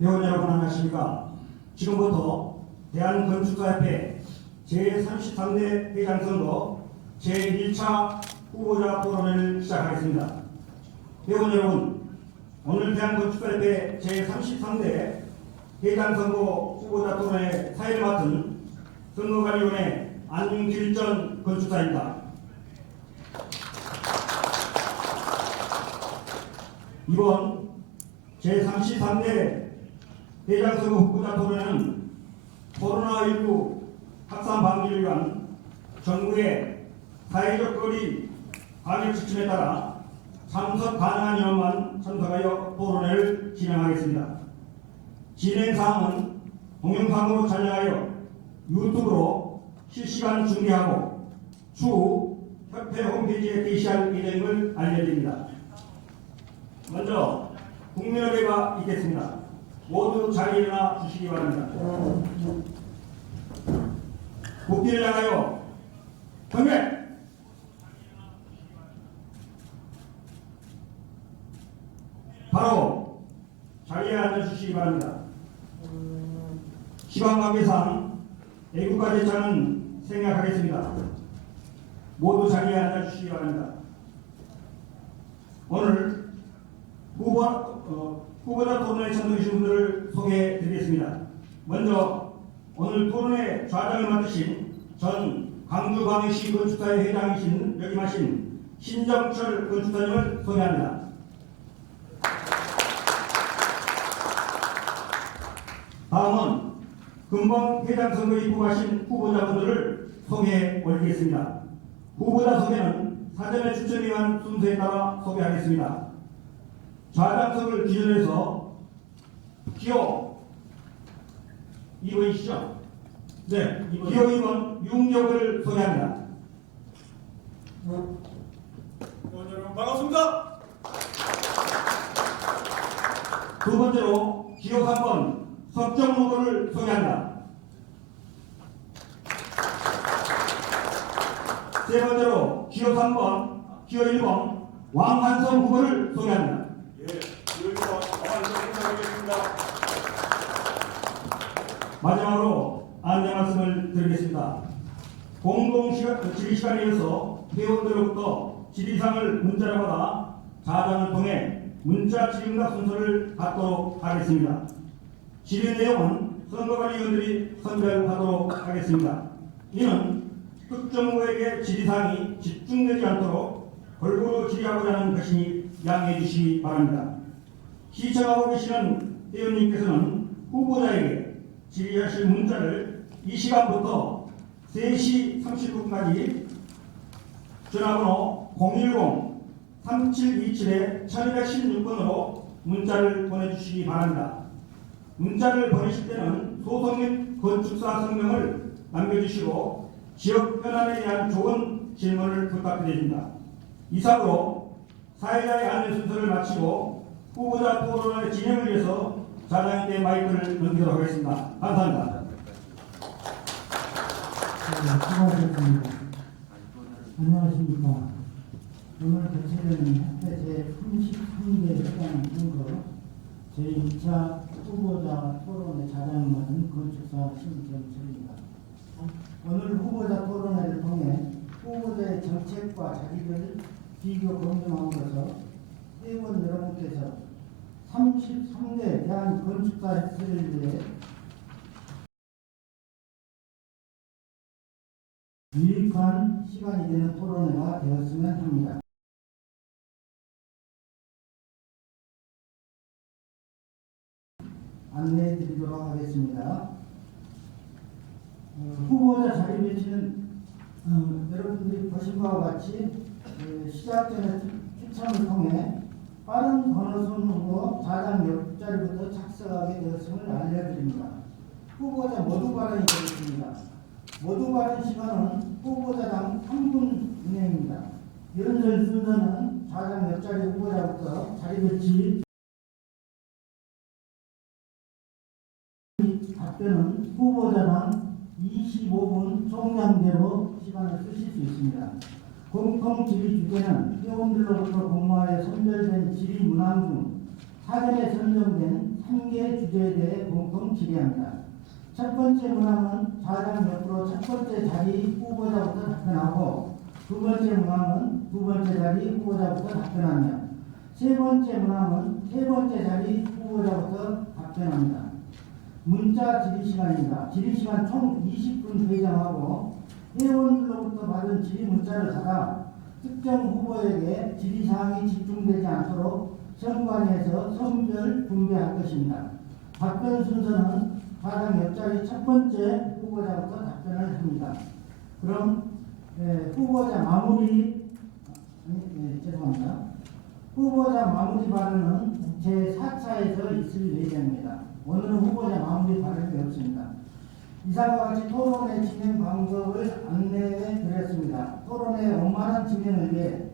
회원 여러분 안녕하십니까. 지금부터 대한건축사협회 제33대 회장 선거 제1차 후보자 토론을 시작하겠습니다. 회원 여러분, 오늘 대한건축사협회 제33대 회장 선거 후보자 토론의 사회를 맡은 선거관리위원회 안중길전 건축사입니다. 이번 제33대 대장선거 후보자 토론회는 코로나19 확산 방지를 위한 정부의 사회적 거리 방역 지침에 따라 참석 가능한 인원만 참석하여 토론회를 진행하겠습니다. 진행사항은 동영상으로 촬영하여 유튜브로 실시간 중계하고 추후 협회 홈페이지에 게시할 예정임을 알려드립니다. 먼저 국민의회가 있겠습니다. 모두 자리에 일어나 주시기 바랍니다. 국기를 향하여 경례! 바로 자리에 앉아주시기 바랍니다. 시간 관계상 애국가 제차는 생략하겠습니다. 모두 자리에 앉아주시기 바랍니다. 오늘 후보자 토론회에 참석해주신 분들을 소개해 드리겠습니다. 먼저 오늘 토론회 좌장을 맡으신 전 광주광역시 건축사회 회장이신 역임하신 신정철 건축사님을 소개합니다. 다음은 금번 회장 선거에 입후하신 후보자분들을 소개해 올리겠습니다. 후보자 소개는 사전에 추천에 의한 순서에 따라 소개하겠습니다. 좌장석을 기준으로 해서 기호 2번이시죠? 네, 기호 2번 윤격을 소개합니다. 여러분 반갑습니다. 두 번째로 기호 3번 석정 후보를 소개합니다. 세 번째로 기호 3번, 기호 1번 왕한성 후보를 소개합니다. 마지막으로 안내 말씀을 드리겠습니다. 질의시간에 이어서 회원들로부터 질의사항을 문자로 받아 자장을 통해 문자 질의응답 순서를 갖도록 하겠습니다. 질의 내용은 선거관리위원들이 선별하도록 하겠습니다. 이는 특정 후보에게 질의사항이 집중되지 않도록 골고루 질의하고자 하는 것이니 양해해 주시기 바랍니다. 시청하고 계시는 회원님께서는 후보자에게 질의하실 문자를 이 시간부터 3시 30분까지 전화번호 010-3727-1216번으로 문자를 보내주시기 바랍니다. 문자를 보내실 때는 소속 및 건축사 성명을 남겨주시고 지역 현안에 대한 좋은 질문을 부탁드립니다. 이상으로 사회자의 안내 순서를 마치고 후보자 토론의 진행을 위해서 자장님께 마이크를 넘기도록 하겠습니다. 감사합니다. 수고하셨습니다. 안녕하십니까. 오늘 개최되는 협회 제33대 회장 선거 제2차 후보자 토론회 자장을 맡은 건축사 신정철입니다. 오늘 후보자 토론회를 통해 후보자의 정책과 자기를 비교 검증함으로써 회원 여러분께서 33대 대한건축사 협회를 위해 유익한 시간이 되는 토론회가 되었으면 합니다. 안내해 드리도록 하겠습니다. 후보자 자리 배치는 여러분들이 보신 바와 같이 시작 전에 추첨을 통해 빠른 번호순 후보 자장 옆자리부터 착석하게 되었음을 알려드립니다. 후보자 모두 발언이 되겠습니다. 모두 발언 시간은 후보자당 3분 이내입니다. 연설 순서는 자장 옆자리 후보자부터 자리 배치 답변은 후보자당 25분 총량대로 시간을 쓰실 수 있습니다. 공통 질의 주제는 회원들로부터 공모하여 선별된 질의 문항 중 사전에 선정된 3개 주제에 대해 공동 질의합니다. 첫 번째 문항은 4장 옆으로 첫 번째 자리 후보자부터 답변하고, 두 번째 문항은 두 번째 자리 후보자부터 답변하며, 세 번째 문항은 세 번째 자리 후보자부터 답변합니다. 문자 질의 시간입니다. 질의 시간 총 20분 배정하고 회원들로부터 받은 질의 문자를 받아 특정 후보에게 질의사항이 집중되지 않도록 선관위에서 선별 분배할 것입니다. 답변 순서는 4장 옆자리 첫 번째 후보자부터 답변을 합니다. 그럼 후보자 마무리 죄송합니다. 후보자 마무리 발언은 제4차에서 있을 예정입니다. 오늘은 후보자 마무리 발언이 없습니다. 이상과 같이 토론의 진행 방법을 안내해 드렸습니다. 토론의 원만한 진행을 위해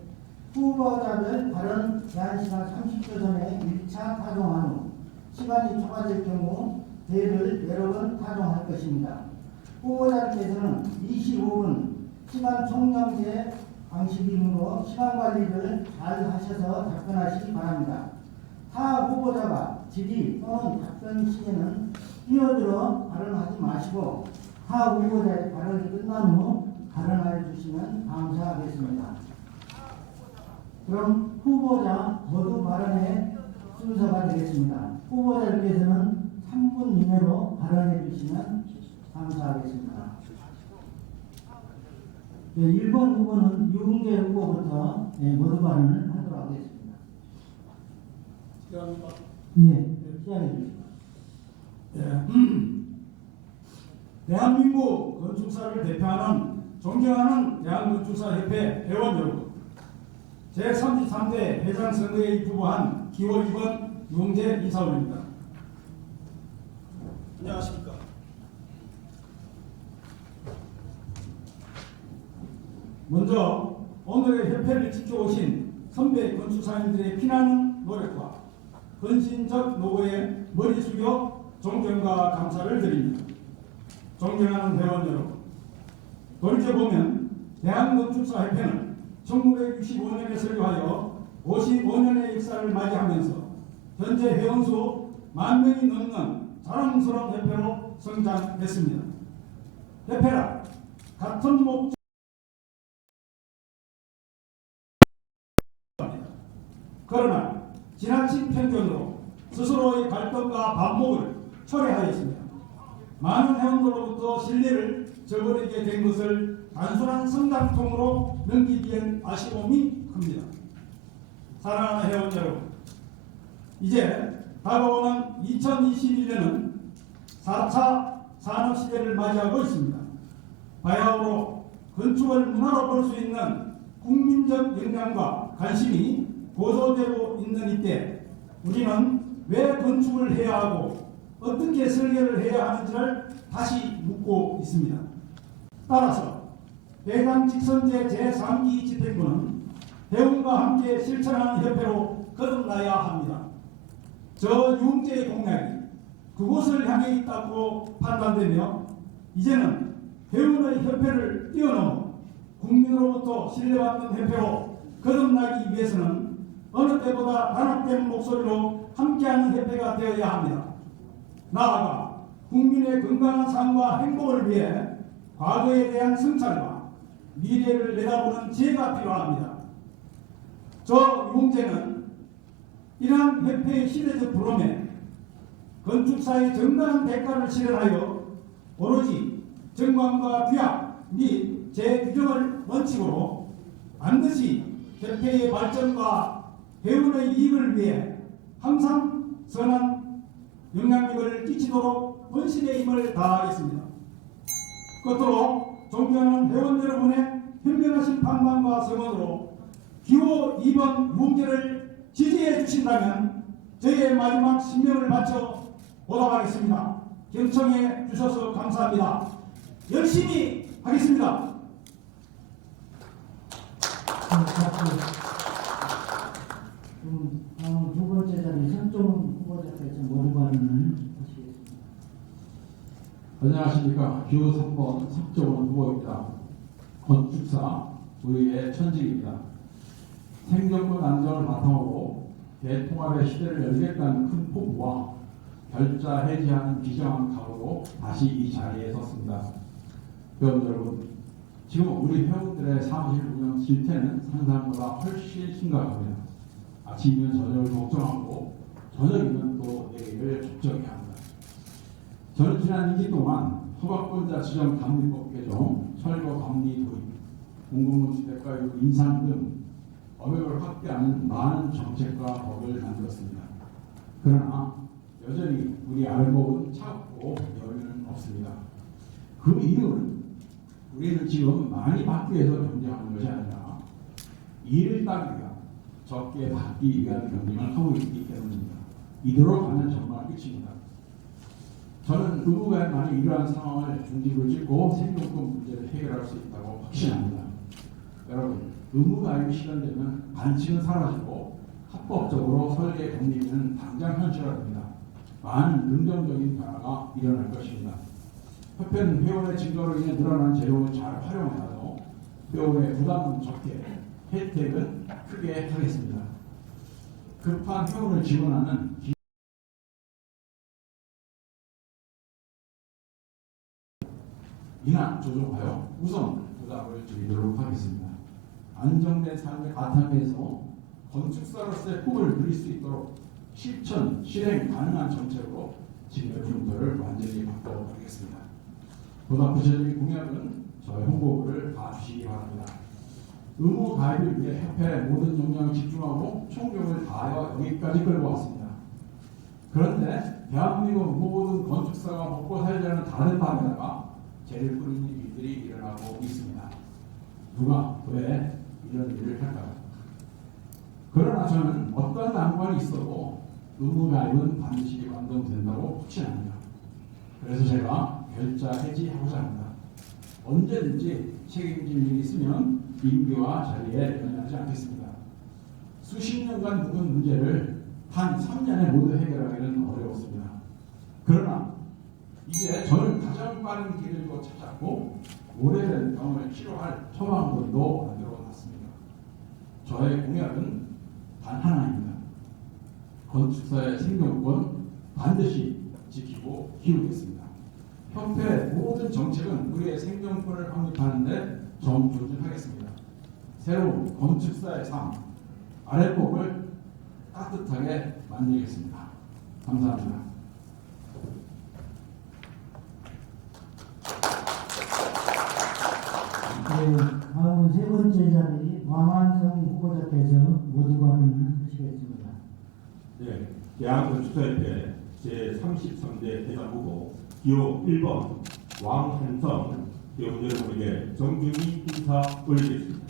후보자별 발언 제한 시간 30초 전에 1차 타종한 후 시간이 초과될 경우 대를 여러 번 타종할 것입니다. 후보자께서는 25분 시간 총량제 방식이므로 시간 관리를 잘 하셔서 답변하시기 바랍니다. 타 후보자가 질의 또는 답변 시에는 끼어들어 발언하지 마시고 타 후보자의 발언이 끝난 후 발언해 주시면 감사하겠습니다. 그럼 후보자 모두 발언의 순서가 되겠습니다. 후보자께서는 3분 이내로 발언해 주시면 감사하겠습니다. 1번 후보는 유흥재 후보부터 모두 발언을 하도록 하겠습니다. 시작합니다. 예, 시작해 주십시오. 대한민국 건축사를 대표하는 존경하는 대한건축사협회 회원 여러분, 제33대 회장 선거에 입후보한 기호 2번 유흥재 이사 올립니다. 안녕하십니까. 먼저 오늘의 협회를 지켜오신 선배 건축사님들의 피나는 노력과 헌신적 노고에 머리 숙여 존경과 감사를 드립니다. 존경하는 회원 여러분, 돌이켜보면 대한건축사협회는 1965년에 설립하여 55년의 역사를 맞이하면서 현재 회원수 10,000명이 넘는 자랑스러운 협회로 성장했습니다. 협회라 같은 목적 그러나 지나친 편견으로 스스로의 갈등과 반목을 초래하였습니다. 많은 회원들로부터 신뢰를 저버리게 된 것을 단순한 성장통으로 넘기기엔 아쉬움이 큽니다. 사랑하는 회원 여러분, 이제 다가오는 2021년은 4차 산업시대를 맞이하고 있습니다. 바야흐로 건축을 문화로 볼 수 있는 국민적 역량과 관심이 고조되고 있는 이때 우리는 왜 건축을 해야 하고 어떻게 설계를 해야 하는지를 다시 묻고 있습니다. 따라서 대강 직선제 제3기 집행부는 배움과 함께 실천하는 협회로 거듭나야 합니다. 저 유흥재의 공약이 그곳을 향해 있다고 판단되며 이제는 배움의 협회를 뛰어넘어 국민으로부터 신뢰받는 협회로 거듭나기 위해서는 어느 때보다 단합된 목소리로 함께하는 협회가 되어야 합니다. 나아가 국민의 건강한 삶과 행복을 위해 과거에 대한 성찰과 미래를 내다보는 지혜가 필요합니다. 저 유흥재는 이러한 협회의 시대적 부름에 건축사의 정당한 대가를 실현하여 오로지 정관과 규약 및 재규정을 원칙으로 반드시 협회의 발전과 회원의 이익을 위해 항상 선한 영향력을 끼치도록 헌신의 힘을 다하겠습니다. 끝으로 존경하는 회원 여러분의 현명하신 판단과 성원으로 기호 2번 유흥재를 지지해 주신다면 저희의 마지막 신명을 바쳐 보답하겠습니다. 경청해 주셔서 감사합니다. 열심히 하겠습니다. 두 번째 자리 선종 후보자께서 모두 발언을 하시겠습니다. 안녕하십니까. 기호 3번 석정원 후보입니다. 건축사 의회 천직입니다. 생존권 안정을 바탕으로 대통합의 시대를 열겠다는 큰 포부와 결자 해지하는 비정한 각오로 다시 이 자리에 섰습니다. 회원 여러분, 지금 우리 회원들의 사무실 운영 실태는 상상보다 훨씬 심각합니다. 아침이면 저녁을 걱정하고 저녁이면 또 내일을 걱정해야 합니다. 저는 지난 2기 동안 허가권자 지정 감리법 개정, 철거 감리 도입, 공공물 주택가율 인상 등 업역을 확대하는 많은 정책과 법을 만들었습니다. 그러나 여전히 우리 아랫목은 차갑고 여유는 없습니다. 그 이유는 우리는 지금 많이 받기 위해서 경쟁하는 것이 아니라 일을 따기 위한, 적게 받기 위한 경쟁을 하고 있기 때문입니다. 이대로 가면 정말 끝입니다. 저는 의무가에만이 이러한 상황을 중집을 짓고 생존권 문제를 해결할 수 있다고 확신합니다. 여러분, 의무가입이 실현되면 반칙은 사라지고 합법적으로 설계 공리는 당장 현실화됩니다. 많은 긍정적인 변화가 일어날 것입니다. 협회는 회원의 증가로 인해 늘어난 재료를 잘 활용해서 회원의 부담은 적게, 혜택은 크게 하겠습니다. 급한 회원을 지원하는 인하 조정하여 우선 부담을 줄이도록 하겠습니다. 안정된 삶의 바탕에서 건축사로서의 꿈을 누릴 수 있도록 실천, 실행 가능한 정책으로 지금의 분들을 완전히 바꿔보겠습니다. 보다 구체적인 공약은 저희 홍보글을 봐주시기 바랍니다. 의무 가입을 위해 협회의 모든 역량을 집중하고 총력을 다하여 여기까지 끌고 왔습니다. 그런데 대한민국 모든 건축사가 먹고 살자는 다른 밤에다가 죄를 뿌리는 일들이 일어나고 있습니다. 누가 왜 이런 일을 할까요? 그러나 저는 어떤 난관이 있어도 의무가입은 반드시 완성된다고 확신합니다. 그래서 제가 결자 해지하고자 합니다. 언제든지 책임질 일이 있으면 임기와 자리에 연연하지 않겠습니다. 수십 년간 묵은 문제를 단 3년에 모두 해결하기는 어려웠습니다. 그러나 이제 저는 가장 빠른 길을 찾았고 오래된 병을 치료할 처방전도 만들어놨습니다. 저의 공약은 단 하나입니다. 건축사의 생존권 반드시 지키고 키우겠습니다. 협회 모든 정책은 우리의 생존권을 확립하는 데 정조준하겠습니다. 새로운 건축사의 삶, 아랫목을 따뜻하게 만들겠습니다. 감사합니다. 네, 다음은 세 번째 자리 왕한성 후보자께서 모두 발언을 하시겠습니다. 네, 대한건축사협회 제33대 대장후보 기호 1번 왕한성 회원 여러분에게 정중히 인사 올리겠습니다.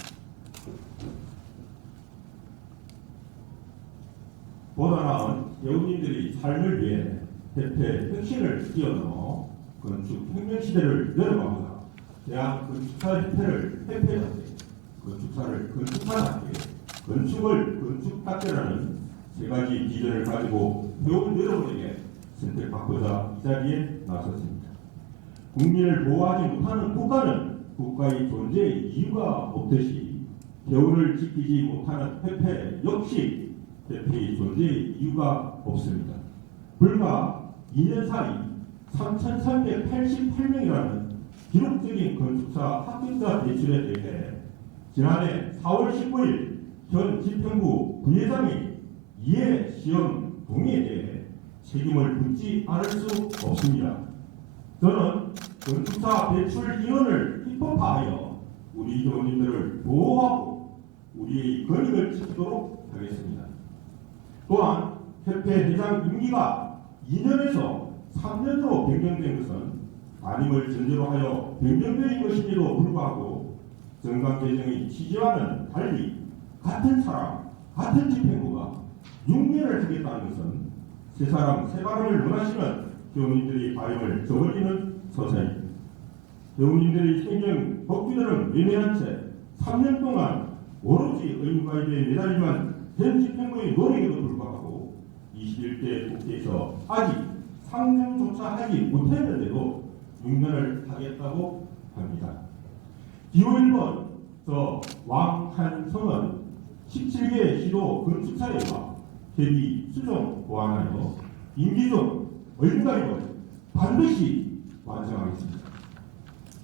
보다 나은 회원님들의 삶을 위해 협회 혁신을 뛰어넘어 건축 혁명 시대를 열어갑니다. 대한건축사협회를 협회답게, 건축사를 건축사답게, 건축을 건축답게라는 세 가지 비전을 가지고 회원 여러분에게 선택받고자 이 자리에 나섰습니다. 국민을 보호하지 못하는 국가는 국가의 존재의 이유가 없듯이 회원을 지키지 못하는 협회 역시 협회의 존재의 이유가 없습니다. 불과 2년 사이 3,388명이라는 기록적인 건축사 합격자 대출에 대해 지난해 4월 19일 현 집행부 부회장의 이해 시험 동의에 대해 책임을 묻지 않을 수 없습니다. 저는 건축사 대출 인원을 입법화하여 우리 회원님들을 보호하고 우리의 권익을 지키도록 하겠습니다. 또한 협회 회장 임기가 2년에서 3년으로 변경된 것은 안임을 전제로 하여 변경된 것인데도 불구하고 정강 개정의 취지와는 달리 같은 사람, 같은 집행부가 6년을 하겠다는 것은 세 사람 세 발음을 원하시는 회원님들의 발음을 저버리는 서사입니다. 회원님들의 생명 법규들은 외면한 채 3년 동안 오로지 의무가입에 매달리만 현 집행부의 노력에도 불구하고 21대 국회에서 아직 상정조차 하지 못했는데도 6년을 하겠다고 합니다. 기호 1번 저 왕한성은 17개 시도 건축사회와 협의 수정 보완하여 임기 중 얼마이건 반드시 완성하겠습니다.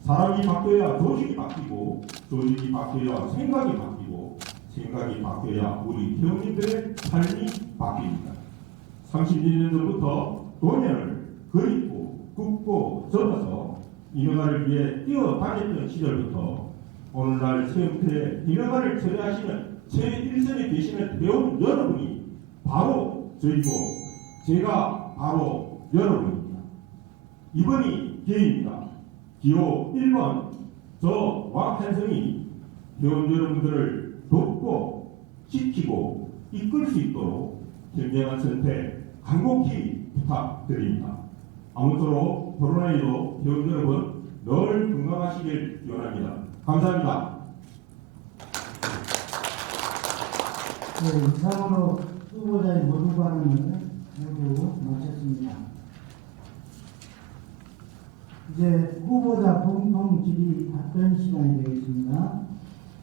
사람이 바뀌어야 조직이 바뀌고 조직이 바뀌어야 생각이 바뀌고 생각이 바뀌어야 우리 회원님들의 삶이 바뀝니다. 32년 전부터 도면을 그리고 굽고 접어서 인허가를 위해 뛰어다녔던 시절부터 오늘날 세형태의 인허가를 처리하시는 제1선에 계시는 회원 여러분이 바로 저희고 제가 바로 여러분입니다. 이번이 기회입니다. 기호 1번 저 왕한성이 회원 여러분들을 돕고 지키고 이끌 수 있도록 현명한 선택 간곡히 부탁드립니다. 아무쪼록 코로나19로 회원 여러분 늘 건강하시길 원합니다. 감사합니다. 네, 이상으로 후보자의 모두 발언을 모두 마쳤습니다. 이제 후보자 공통 질의 답변 시간이 되겠습니다.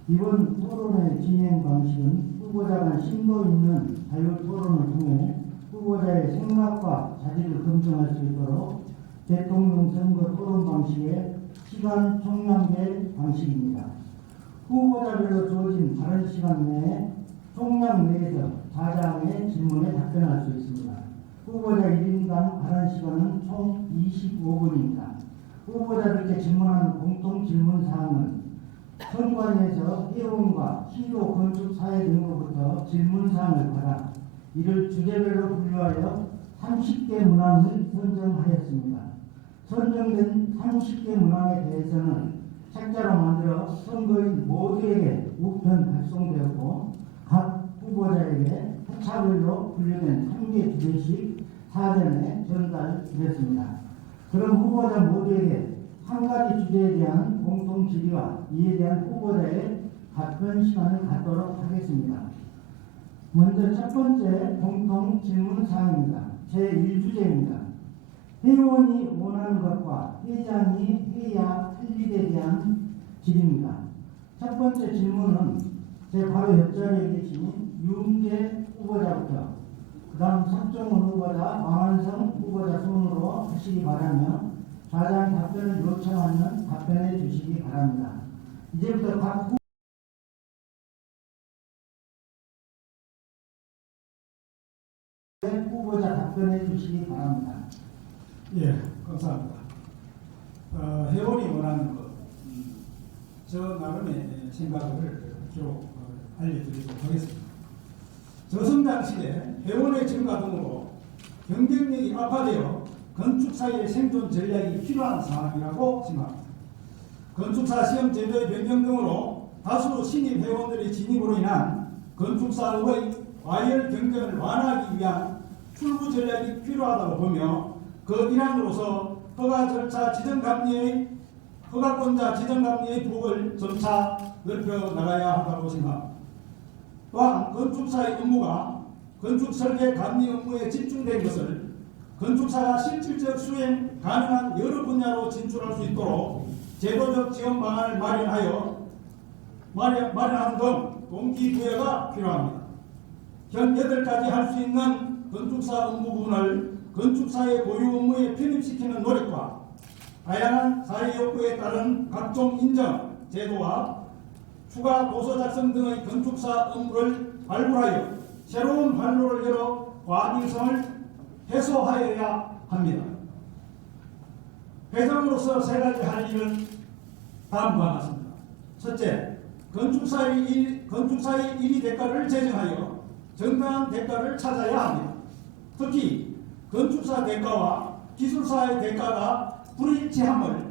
이번 토론의 진행 방식은 후보자 간 심도 있는 자유 토론을 통해 후보자의 생각과 자질을 검증할 수 있도록 대통령 선거 토론 방식의 시간 총량제 방식입니다. 후보자별로 주어진 발언 시간 내에 총량 내에서 자장의 질문에 답변할 수 있습니다. 후보자 1인당 발언 시간은 총 25분입니다. 후보자들께 질문하는 공통 질문 사항은 선관위에서 회원과 시도 건축사회 등으로부터 질문 사항을 받아 이를 주제별로 분류하여 30개 문항을 선정하였습니다. 선정된 30개 문항에 대해서는 책자로 만들어 선거인 모두에게 우편 발송되었고 각 후보자에게 회차별로 분류된 1개 주제씩 사전에 전달드렸습니다. 그럼 후보자 모두에게 한 가지 주제에 대한 공통 질의와 이에 대한 후보자의 답변 시간을 갖도록 하겠습니다. 먼저 첫 번째 공통 질문 사항입니다. 제1주제입니다. 회원이 원하는 것과 회장이 해야 할 일에 대한 질의입니다. 첫 번째 질문은 제 바로 옆자리에 계신 유은재 후보자부터 그 다음 석정훈 후보자, 왕한성 후보자 손으로 하시기 바라며 좌장 답변을 요청하면 답변해 주시기 바랍니다. 이제부터 각 후보자 답변해 주시기 바랍니다. 예, 감사합니다. 회원이 원하는 것, 저 나름의 생각을 기록 알려드리도록 하겠습니다. 저성장 시대 회원의 증가 등으로 경쟁력이 악화되어 건축사의 생존 전략이 필요한 상황이라고 생각합니다. 건축사 시험 제도의 변경 등으로 다수 신입 회원들의 진입으로 인한 건축사업의 과열 경쟁을 완화하기 위한 출구 전략이 필요하다고 보며 그 일환으로서 허가권자 지정감리의 폭을 점차 넓혀 나가야 한다고 생각합니다. 또한 건축사의 업무가 건축설계 감리 업무에 집중된 것을 건축사가 실질적 수행 가능한 여러 분야로 진출할 수 있도록 제도적 지원 방안을 마련하는 등 동기부여가 필요합니다. 현 8가지 할 수 있는 건축사 업무 부분을 건축사의 고유 업무에 편입시키는 노력과 다양한 사회 욕구에 따른 각종 인정, 제도와 추가 도서 작성 등의 건축사 업무를 발굴하여 새로운 활로를 열어 과잉성을 해소하여야 합니다. 회장으로서 3가지 할 일은 다음과 같습니다. 첫째, 건축사의 일이 대가를 제정하여 정당한 대가를 찾아야 합니다. 특히 건축사 대가와 기술사의 대가가 불일치함을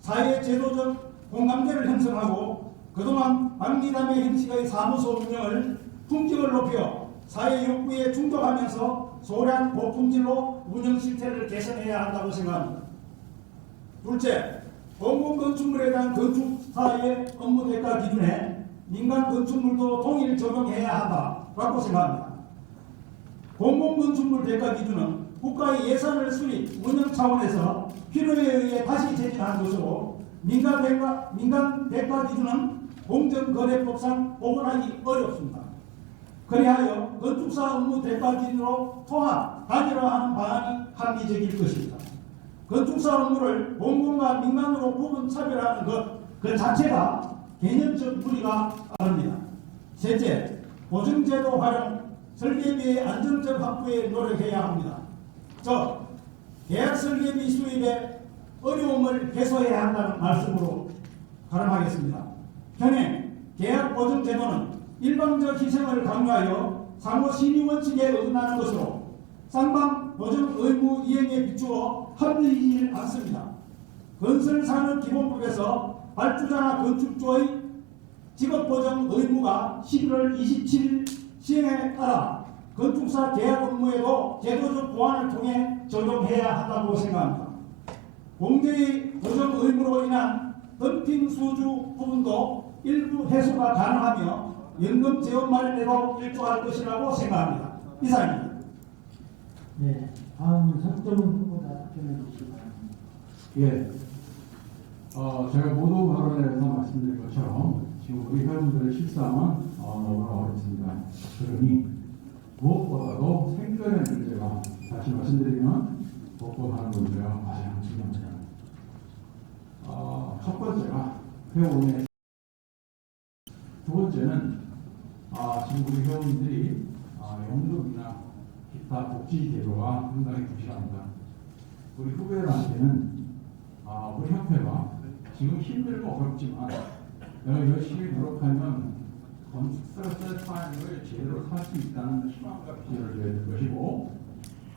사회 제도적 공감대를 형성하고 그동안 박리담의 형식의 사무소 운영을 품격을 높여 사회 욕구에 충족하면서 소량 고품질로 운영 실태를 개선해야 한다고 생각합니다. 둘째, 공공건축물에 대한 건축사의 업무 대가 기준에 민간 건축물도 동일 적용해야 한다고 생각합니다. 공공건축물 대가 기준은 국가의 예산을 수립, 운영 차원에서 필요에 의해 다시 제정한 것이고 민간 대가 기준은 공정거래법상 복원하기 어렵습니다. 그리하여 건축사 업무 대가 기준으로 통합 단일화하는 방안이 합리적일 것입니다. 건축사 업무를 공공과 민간으로 구분 차별하는 것 그 자체가 개념적 무리가 따릅니다. 셋째, 보증제도 활용, 설계비의 안정적 확보에 노력해야 합니다. 즉, 계약 설계비 수입에 어려움을 해소해야 한다는 말씀으로 가름하겠습니다. 현행 계약 보증 제도는 일방적 희생을 강요하여 상호 신의 원칙에 어긋나는 것으로 쌍방 보증 의무 이행에 비추어 합리이지 않습니다. 건설산업기본법에서 발주자나 건축주의 직업보장 의무가 11월 27일 시행에 따라 건축사 계약 업무에도 제도적 보완을 통해 적용해야 한다고 생각합니다. 공제의 보정 의무로 인한 덤핑 수주 부분도 일부 해소가 가능하며 연금 재원 마련에도 일조할 것이라고 생각합니다. 이상입니다. 네, 다음은 석정훈 후보자 답변해 주시기 바랍니다. 예. 제가 모두 발언에서 말씀드린 것처럼 지금 우리 회원들의 실상은 너무나 어렵습니다. 그러니 무엇보다도 생존의 문제가 다시 말씀드리면 복구하는 문제가 가장 중요합니다. 첫 번째가 회원의 두 번째는 지금 우리 회원들이 연금이나 기타 복지 제도가 상당히 부실합니다. 우리 후배들한테는 우리 협회가 지금 힘들고 어렵지만 내가 열심히 노력하면 건축사로서의 삶을 제대로 살 수 있다는 희망과 비전을 줘야 될 것이고,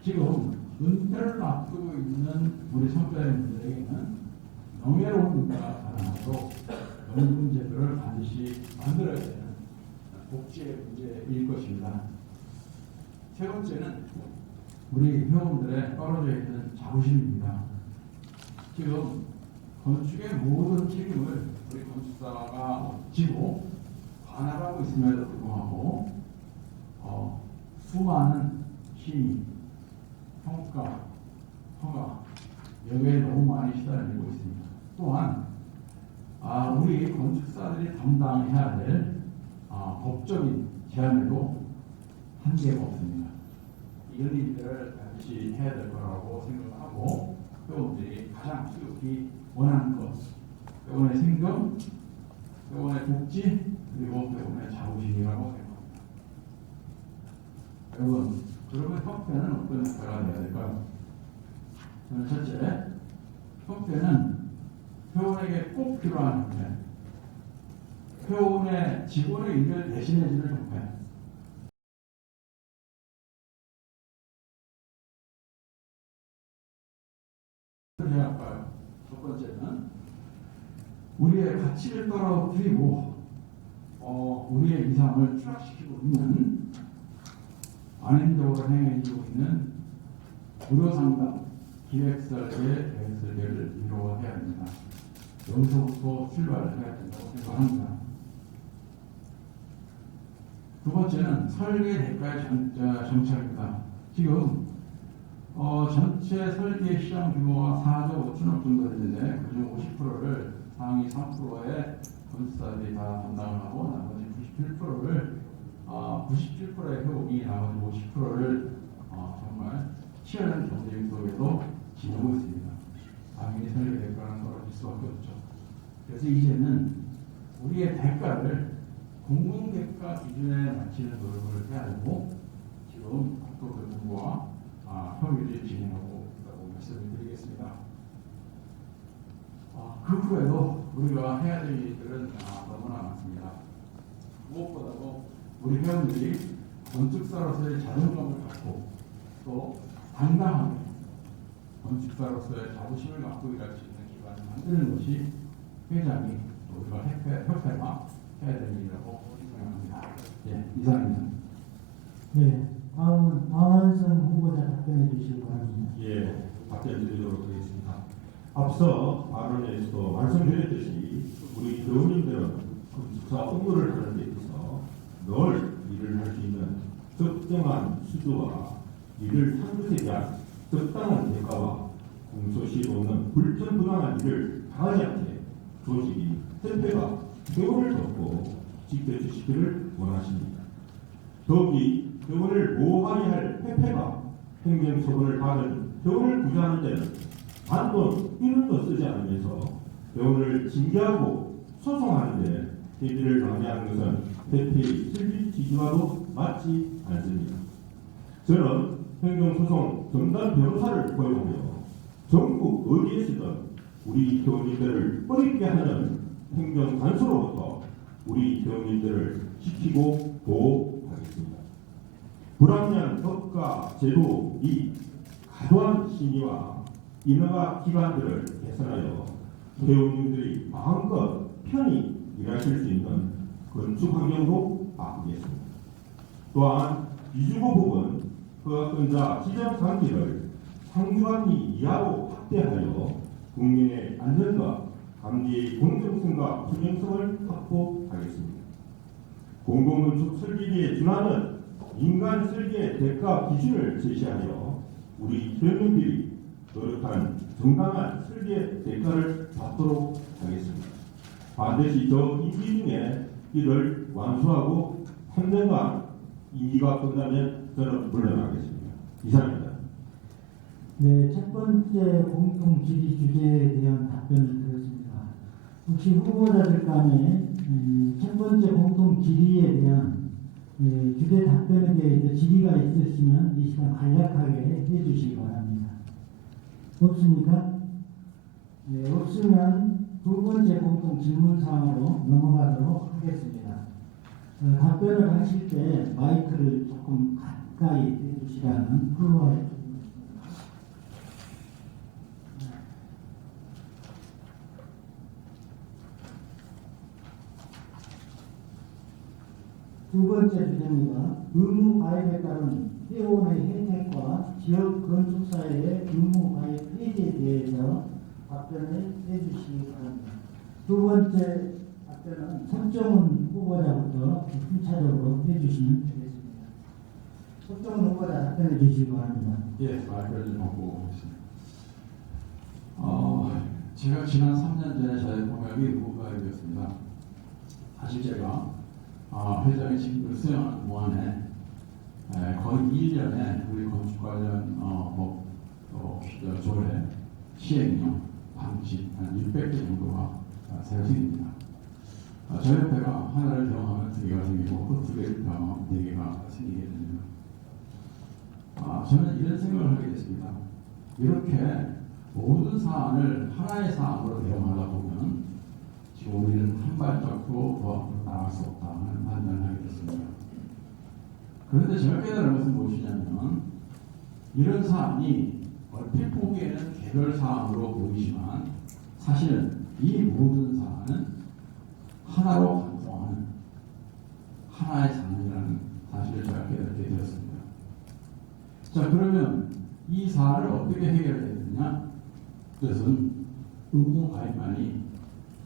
지금 은퇴를 앞두고 있는 우리 선배님들에게는 명예로운 문제가 가능하도록 연금 제도를 반드시 만들어야 되는 복지의 문제일 것입니다. 세 번째는 우리 회원들의 떨어져 있는 자부심입니다. 지금 건축의 모든 책임을 우리 건축사가 지고 관할하고 있음에도 불구하고 수많은 시민, 평가, 허가 여기에 너무 많이 시달리고 있습니다. 또한 우리 건축사들이 담당해야 될 법적인 제한에도 한계가 없습니다. 이런 일들을 반드시 해야 될 거라고 생각하고 회원들이 가장 시급히 원하는 것, 회원의 생존, 회원의 복지, 그리고 회원의 자부심이라고 생각합니다. 여러분, 그러면 협회는 어떤 역할을 해야 될까요? 첫째, 협회는 회원에게 꼭 필요한 협회, 회원의 직원의 일을 대신해주는 협회, 해야 할까요? 첫 번째는 우리의 가치를 떨어뜨리고 우리의 이상을 추락시키고 있는, 안행적으로 행해지고 있는 무료상담, 기획설계, 계획설계를 이루어야 합니다. 여기서부터 출발을 해야 된다고 생각합니다. 두 번째는 설계 대가의 정착입니다. 지금 전체 설계 시장 규모가 4조 5천억 정도 되는데 그중 50%를 상위 3%의 건축사들이 다 담당을 하고 나머지 97%의 회원이 나머지 50%를 정말 치열한 경쟁 속에서 지내고 있습니다. 당연히 설계 대가는 떨어질 수밖에 없죠. 그래서 이제는 우리의 대가를 공공 대가 기준에 맞추는 노력을 해야 되고, 지금 국토교통부와 협의를 진행하고 있다고 말씀을 드리겠습니다. 그 후에도 우리가 해야 될 일들은 너무나 많습니다. 무엇보다도 우리 회원들이 건축사로서의 자존감을 갖고 또 당당하게 건축사로서의 자부심을 갖고 일할 수 있는 기반을 만드는 것이 회장이 우리가 협회가 해야 될 일이라고 생각합니다. 예, 이상입니다. 네, 다음은 박원순 후보자 답변해 주시기 바랍니다. 예, 답변 드리도록 하겠습니다. 앞서 발언에서도 말씀드렸듯이 우리 교우님들은 건축사 업무를 하는 데 있어서 늘 일을 할 수 있는 적정한 수주와 일을 한 것에 대한 적당한 대가와 공소시에 없는 불편불안한 일을 당하지 않게 조직이 협회가 교훈을 덮고 지켜주시기를 원하십니다. 더욱이 교훈을 모호하게 할 협회가 행정처분을 받은 회원을 구제하는 데는 단돈 1원도 쓰지 않으면서 회원을 징계하고 소송하는 데 대비를 낭비하는 것은 대표의 실질 취지와도 맞지 않습니다. 저는 행정소송 전담 변호사를 고용하여 전국 어디에서든 우리 회원님들을 어렵게 하는 행정단수로부터 우리 회원님들을 지키고 보호하겠습니다. 불합리한 법과 제도 이 과도한 심의와 인허가 기관들을 개선하여 회원님들이 마음껏 편히 일하실 수 있는 건축 환경으로 바꾸겠습니다. 또한 비주거 부분 허가권자 지정 감지를 상주관리 이하로 확대하여 국민의 안전과 감지의 공정성과 투명성을 확보하겠습니다. 공공건축 설계기에 준하는 민간 설계 대가 기준을 제시하여 우리 회원님들이 노력한 정당한 설계 대가를 받도록 하겠습니다. 반드시 저 임기 중에 이를 완수하고 3년간 임기가 끝나면 저는 물러나겠습니다. 이상입니다. 네, 첫 번째 공통 질의 주제에 대한 답변을 들었습니다. 혹시 후보자들 간에 첫 번째 공통 질의에 대한 주제 답변에 대해서 질의가 있으시면 이 시간 간략하게 해주시기 바랍니다. 없습니까? 네, 없으면 두 번째 공통 질문 사항으로 넘어가도록 하겠습니다. 답변을 하실 때 마이크를 조금 가까이 해주시라는 플로어에 두 번째 주제입니다. 의무 가입에 따른 회원의 혜택과 지역 건축사의 의무 가입 폐지에 대해서 답변을 해주시기 바랍니다. 두 번째 답변은 석정훈 후보자부터 순차적으로 해주시면 되겠습니다. 석정훈 후보자 답변해 주시기 바랍니다. 예, 마이크를 좀 받고 오겠습니다. 제가 지난 3년 전에 자유통합이 의무가입이었습니다. 사실 제가 회장의 직무를 수행하는 동안에 거의 1년에 우리 건축 관련 조례, 시행령, 방침 한 600개 정도가 새로 생깁니다. 저희 협회가 하나를 대응하면 2개가 생기고 또 2개를 대응하면 4개가 생기게 됩니다. 저는 이런 생각을 하게 됐습니다. 이렇게 모든 사안을 하나의 사안으로 대응하다 보면 지금 우리는 한 발짝도 더 나갈 수 없다는 판단을 하게 됐습니다. 그런데 제가 깨달은 것은 무엇이냐면 이런 사안이 얼핏 보기에는 개별 사안으로 보이지만 사실은 이 모든 사안은 하나로 관통하는 하나의 사안이라는 사실을 제가 깨닫게 되었습니다. 자, 그러면 이 사안을 어떻게 해결해야 되느냐? 그것은 의무 가입만이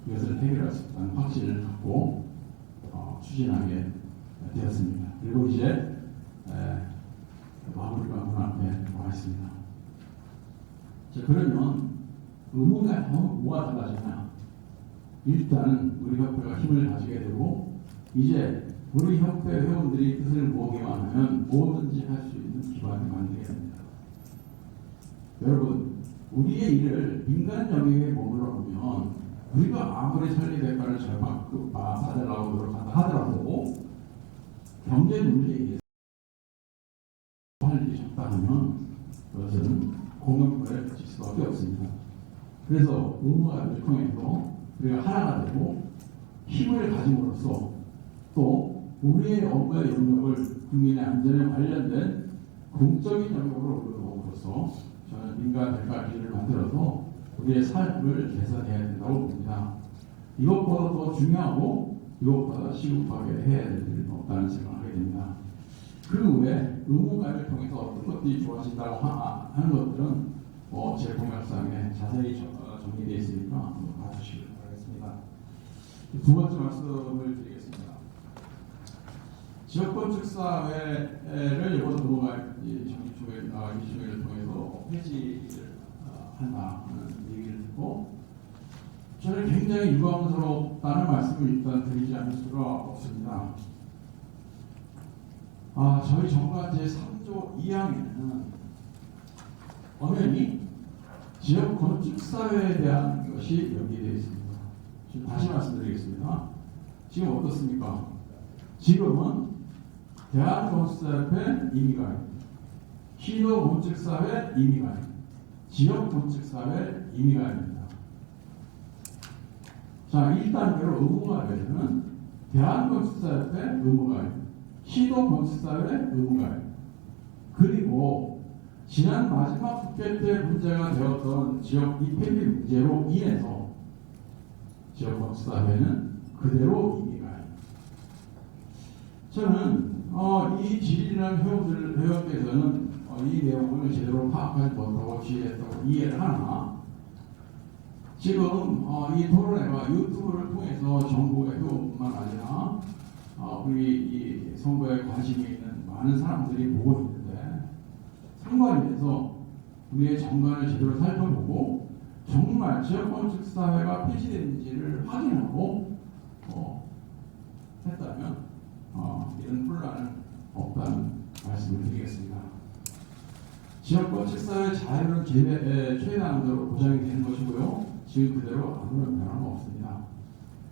이것을 해결할 수 있다는 확신을 갖고 추진하게 되었습니다. 그리고 이제 마무리가 문 앞에 와 있습니다. 자, 그러면 의무 가입하면 뭐가 달라지냐? 일단 우리 협회가 힘을 가지게 되고 이제 우리 협회 회원들이 뜻을 모으기만 하면 뭐든지 할 수 있는 기반이 만들게 됩니다. 여러분, 우리의 일을 민간 영역에 머물러 보면 우리가 아무리 설계 대가를 잘 받으려고 노력한다 하더라도 경제 문제에 의해서 할 일이 적다하면 그것은 공영물에 그칠 수밖에 없습니다. 그래서 의무가입을 통해서 우리가 하나가 되고 힘을 가짐으로써 또 우리의 업무의 영역을 국민의 안전에 관련된 공적인 영역으로 올려놓음으로써 저는 민간 대가 기준을 만들어서 우리의 삶을 개선해야 된다고 봅니다. 이것보다 더 중요하고 이것보다 시급하게 해야 될 일은 없다는 생각을 하게 됩니다. 그 외에 의무가입을 통해서 어떤 것들이 좋아진다고 하는 것들은 제 공약상에 자세히 정리되어 있으니까 봐주시길 바라겠습니다. 두 번째 말씀을 드리겠습니다. 지역건축사회를 이번 의무가입 이주회를 통해서 폐지를 한다는 얘기를 듣고 저는 굉장히 유감스럽다는 말씀을 일단 드리지 않을 수가 없습니다. 저희 정관 제3조 2항에는 엄연히 지역 건축 사회에 대한 것이 연기되어 있습니다. 지금 다시 말씀드리겠습니다. 지금 어떻습니까? 지금은 대한건축사협회 임의가입, 시도건축사회 임의가입, 지역건축사회 임의가입입니다. 자, 1단계로 의무가입에서는 대한건축사협회 의무가입, 시도건축사회 의무가입, 그리고 지난 마지막 국회 때 문제가 되었던 지역 입회비 문제로 인해서 지역건축사회는 그대로 임의가입. 저는 이 질의를 회원께서는 이 내용을 제대로 파악하지 못하고 지휘했다고 이해를 하나, 지금 이 토론회가 유튜브를 통해서 전국의 회원뿐만 아니라 우리 이 선거에 관심이 있는 많은 사람들이 보고 있는데, 상관이 돼서 우리의 정관을 제대로 살펴보고 정말 지역건축사회가 폐지되는지를 확인하고 했다면 이런 혼란은 없다는 말씀을 드리겠습니다. 지역건축사회 자유는 최대한으로 보장이 되는 것이고요. 지금 그대로 아무런 변화는 없습니다.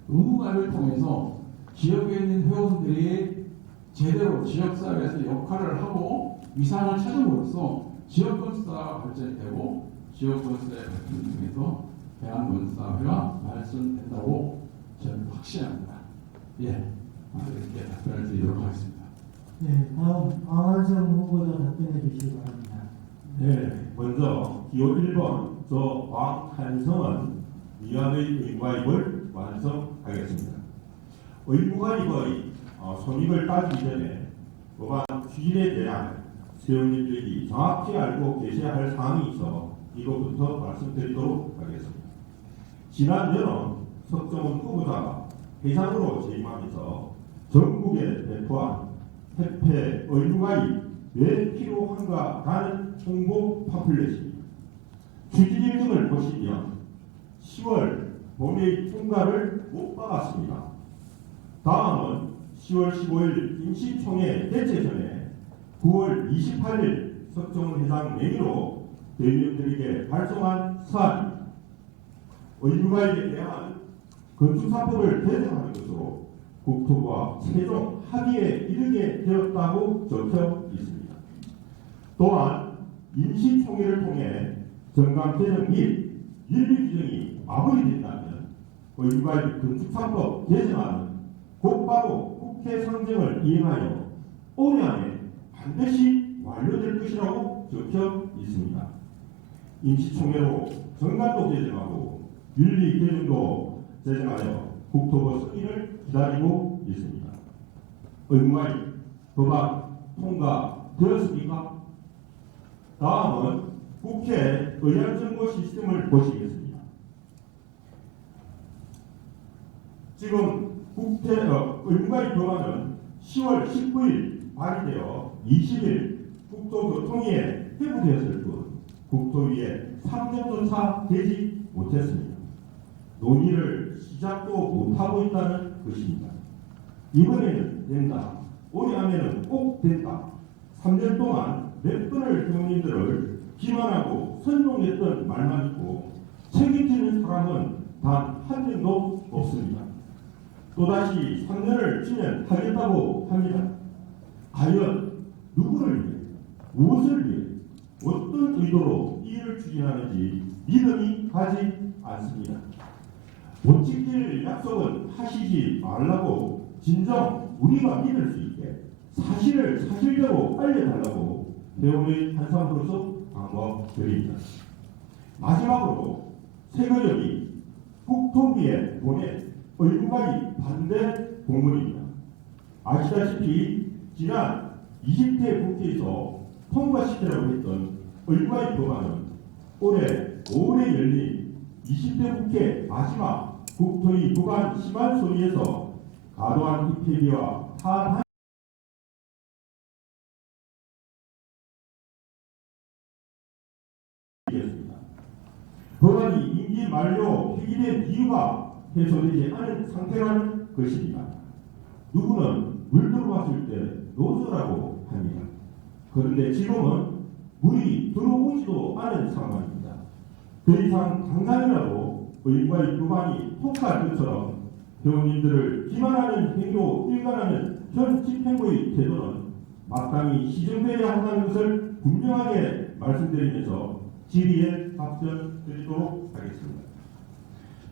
의무가입을 통해서 지역에 있는 회원들이 제대로 지역사회에서 역할을 하고 위상을 찾음으로써 지역건축사회가 발전이 되고 지역건축사회 발전 중에서 대한건축사회가 발전된다고 저는 확신합니다. 예, 이렇게 답변을 드리도록 하겠습니다. 네, 다음 강한성 후보자 답변해 주시기 바랍니다. 네, 먼저 기호 1번 저 황한성은 위원의 의무가입을 완성하겠습니다. 의무가입의 손익을 따지기 전에 법안 취지에 대한 세원님들이 정확히 알고 계셔야 할 사항이 있어 이것부터 말씀드리도록 하겠습니다. 지난 여름 석정훈 후보자가 회장으로 재임하면서 전국에 배포한 협회 의무가입 왜 필요한가라는 홍보 팜플렛입니다. 취지일 등을 보시면 10월 본회의 통과를 못 받았습니다. 다음은 10월 15일 임시총회 개최 전에 9월 28일 석정훈 회장 명의로 대의원들에게 발송한 사안입니다. 의무가입에 대한 건축사법을 개정하는 것으로 국토부와 최종 합의에 이르게 되었다고 적혀 있습니다. 또한 임시총회를 통해 정강 개정 및 윤리 규정이 마무리된다면 의무가입 건축사법 개정안은 곧바로 국회 상정을 이행하여 올해 안에 반드시 완료될 것이라고 적혀 있습니다. 임시총회로 정관도 개정하고 윤리 개정도 제정하여 국토부 승인을 기다리고 있습니다. 의무가입 법안 통과되었습니까? 다음은 국회 의안정보 시스템을 보시겠습니다. 지금 국회 의무가입 법안은 10월 19일 발의되어 20일 국토교통위에 회부되었을 뿐 국토위에 상정조차 되지 못했습니다. 논의를 시작도 못하고 있다는 것입니다. 이번에는 된다, 올해 안에는 꼭 된다, 3년 동안 몇 번을 회원님들을 기만하고 선동했던 말만 있고 책임지는 사람은 단 한 명도 없습니다. 또다시 3년을 지면 하겠다고 합니다. 과연 누구를 위해, 무엇을 위해, 어떤 의도로 이 일을 추진하는지 믿음이 가지 않습니다. 못 지킬 약속은 하시지 말라고 진정 우리가 믿을 수 있게 사실을 사실대로 알려달라고 회원의 한상으로서 강구드립니다. 마지막으로 세거역이 국토부에 보낸 의무가입 반대 공문입니다. 아시다시피 지난 20대 국회에서 통과시키라고 했던 의무가입 법안은 올해 5월에 열린 20대 국회 마지막 국토위 부관 심한 소위에서 과도한 입회비와 사안 법안이 임기 만료 폐기된 이유가 해소되지 않은 상태라는 것입니다. 누구는 물 들어왔을 때 노조라고 합니다. 그런데 지금은 물이 들어오지도 않은 상황입니다. 더 이상 당장이라도 의무와의 교관이 폭발 것처럼 회원님들을 기만하는 행위로 일관하는 현 집행부의 태도는 마땅히 시정되어야 한다는 것을 분명하게 말씀드리면서 질의에 답변드리도록 하겠습니다.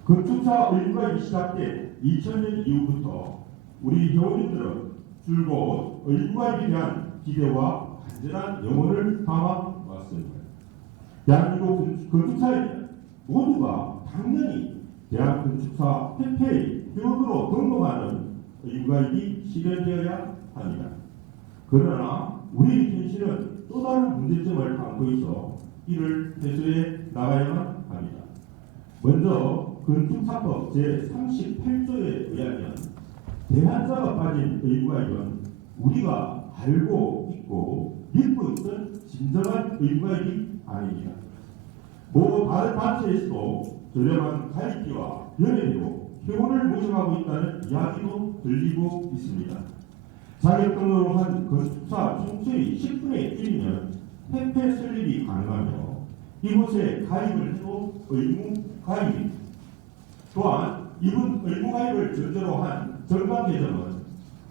건축사 의무가입이 시작된 2000년 이후부터 우리 회원님들은 줄곧 의무가입에 대한 기대와 간절한 영혼을 담아왔습니다. 대한민국 건축사에는 모두가 당연히 대한건축사 협회의 회원으로 등록하는 의무가입이 실현되어야 합니다. 그러나 우리 현실은 또 다른 문제점을 안고 있어 이를 해소해 나가야만 합니다. 먼저 건축사법 제38조에 의하면 대한자가 빠진 의무가입은 우리가 알고 있고 믿고 있던 진정한 의무가입이 아닙니다. 모 다른 단체에서도 저렴한 가입비와 연회비로 회원을 모집하고 있다는 이야기도 들리고 있습니다. 자격 등록을 한 건축사 총수의 10분의 1이면 협회 설립이 가능하며 이곳에 가입을 해도 의무 가입입니다. 또한 이분 의무 가입을 전제로 한 정관 개정은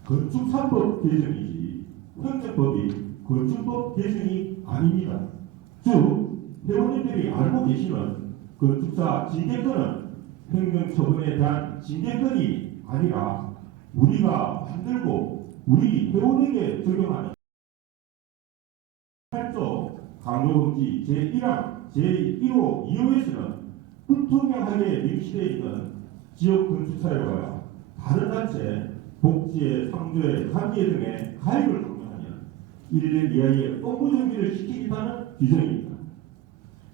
건축사법 개정이지 행정법이 건축법 개정이 아닙니다. 즉 회원님들이 알고 계시는 건축사 징계권은 행정처분에 대한 징계권이 아니라 우리가 만들고 우리 회원에게 적용하는 8조 강요금지 제1항 제1호 2호에서는 불투명하게 명시되어 있는 지역 건축사회와 다른 단체, 복지회, 상조회, 단계 등의 가입을 강요하면 1년 이하의 업무 정지를 시키겠다는 규정입니다.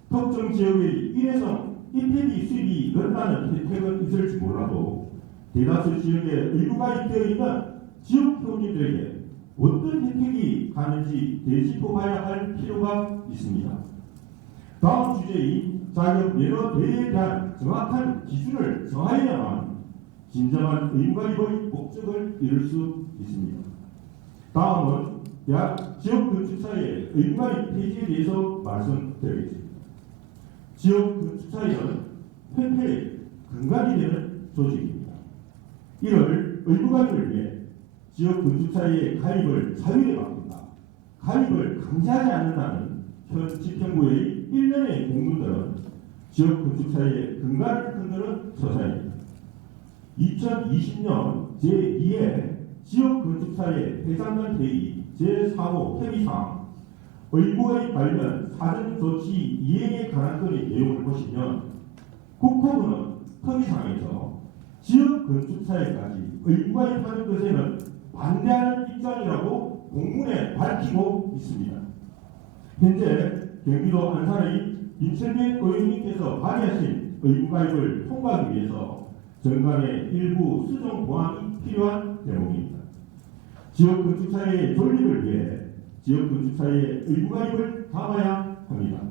특정 지역의 일회성 인테리 수입이 늘어나는 혜택은 있을지 몰라도 대다수 지역에 의무가입되어 있는 지역 회원님들에게 어떤 혜택이 가는지 되짚어봐야 할 필요가 있습니다. 다음 주제인 자격 면허 대회에 대한 정확한 기준을 정하여야만 진정한 의무가입의 목적을 이룰 수 있습니다. 다음은 대학 지역 건축사의 의무가입 폐지에 대해서 말씀드리겠습니다. 지역 건축사회는 협회의 근간이 되는 조직입니다. 이를 의무가입을 위해 지역 건축사회의 가입을 자율에 맡긴다. 가입을 강제하지 않는다는 현 집행부의 일련의 공문들은 지역 건축사회의 근간을 흔드는 서사입니다. 2020년 제2회 지역 건축사회 회장단 회의 제4호 협의사항 의무가입 관련 사전 조치 이행에 관한 건의 내용을 보시면 국토부는 협의사항에서 지역 건축사회까지 의무가입하는 것에는 반대하는 입장이라고 공문에 밝히고 있습니다. 현재 경기도 안산의 임철민 의원님께서 발의하신 의무가입을 통과하기 위해서 정관의 일부 수정 보완이 필요한 대목입니다. 지역 건축사회의 존립을 위해 지역 건축사회의 의무가입을 담아야 합니다.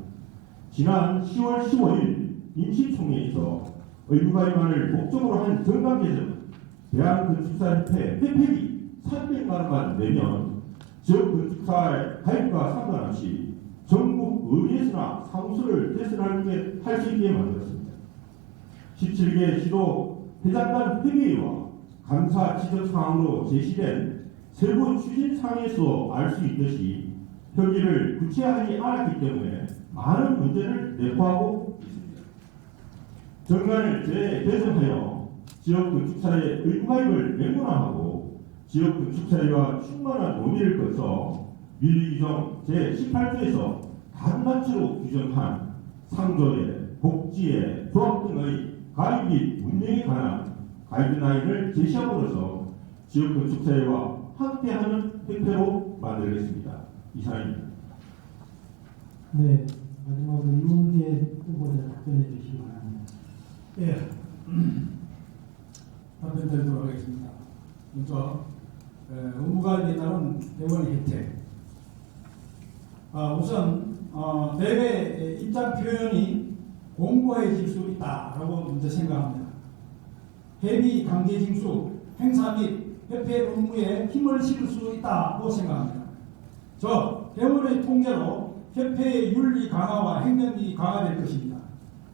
지난 10월 15일 임시총회에서 의무가입만을 목적으로 한 정관 개정 대한건축사협회 회費비 300만 원만 내면 지역 건축사 가입과 상관없이 전국 어디에서나 사무소를 개설할 수 있게 만들었습니다. 17개 시도 회장단 협의회와 감사 지적 사항으로 제시된 세부 추진 사항에서 알 수 있듯이 협의를 구체화하지 않았기 때문에 많은 문제를 내포하고 있습니다. 정관을 재개정하여 지역 건축사의 의무가입을 명문화하고 지역 건축사회와 충분한 논의를 거쳐 밀규정 제18조에서 다른 단체로 규정한 상조회, 복지회, 조합 등의 가입 및 운영에 관한 가이드라인을 제시함으로써 지역 건축사회와 함께하는 협회로 만들겠습니다. 이상입니다. 네, 마지막으로 이문재 후보자 답변해 주시기 바랍니다. 예. 답변 드리도록 하겠습니다. 먼저 의무가입에 따른 회원의 혜택. 우선 대외 입장 표현이 공고해질 수 있다라고 먼저 생각합니다. 회비 강제 징수, 행사 및 협회 업무에 힘을 실을 수 있다고 생각합니다. 저 회원의 통계로 협회의 윤리 강화와 행정력이 강화될 것입니다.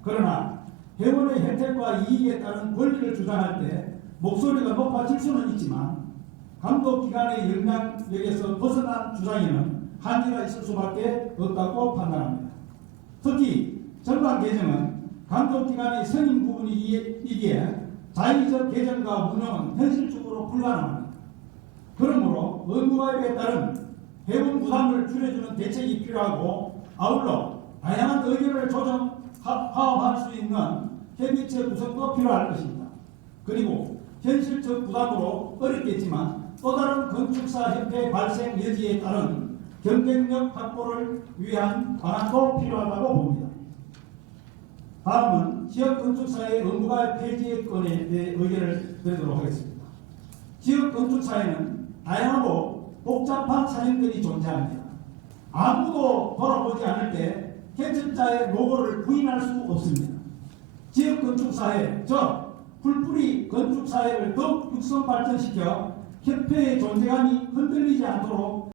그러나 회원의 혜택과 이익에 따른 권리를 주장할 때 목소리가 높아질 수는 있지만 감독기관의 영향력에서 벗어난 주장에는 한계가 있을 수밖에 없다고 판단합니다. 특히 정관 개정은 감독기관의 선임 부분이기에 자의적 개정과 운영은 현실적으로 불가능합니다. 그러므로 의무가입에 따른 회원 부담을 줄여주는 대책이 필요하고 아울러 다양한 의견을 화합할 수 있는 협의체 구성도 필요할 것입니다. 그리고 현실적 부담으로 어렵겠지만 또 다른 건축사 협회 발생 여지에 따른 경쟁력 확보를 위한 방안도 필요하다고 봅니다. 다음은 지역건축사의 의무가입 폐지권에 대해 의견을 드리도록 하겠습니다. 지역건축사에는 다양하고 복잡한 사정들이 존재합니다. 아무도 돌아보지 않을 때 개척자의 노고를 부인할 수 없습니다. 지역건축사회, 즉 풀뿌리 건축사회를 더욱 육성 발전시켜 협회의 존재감이 흔들리지 않도록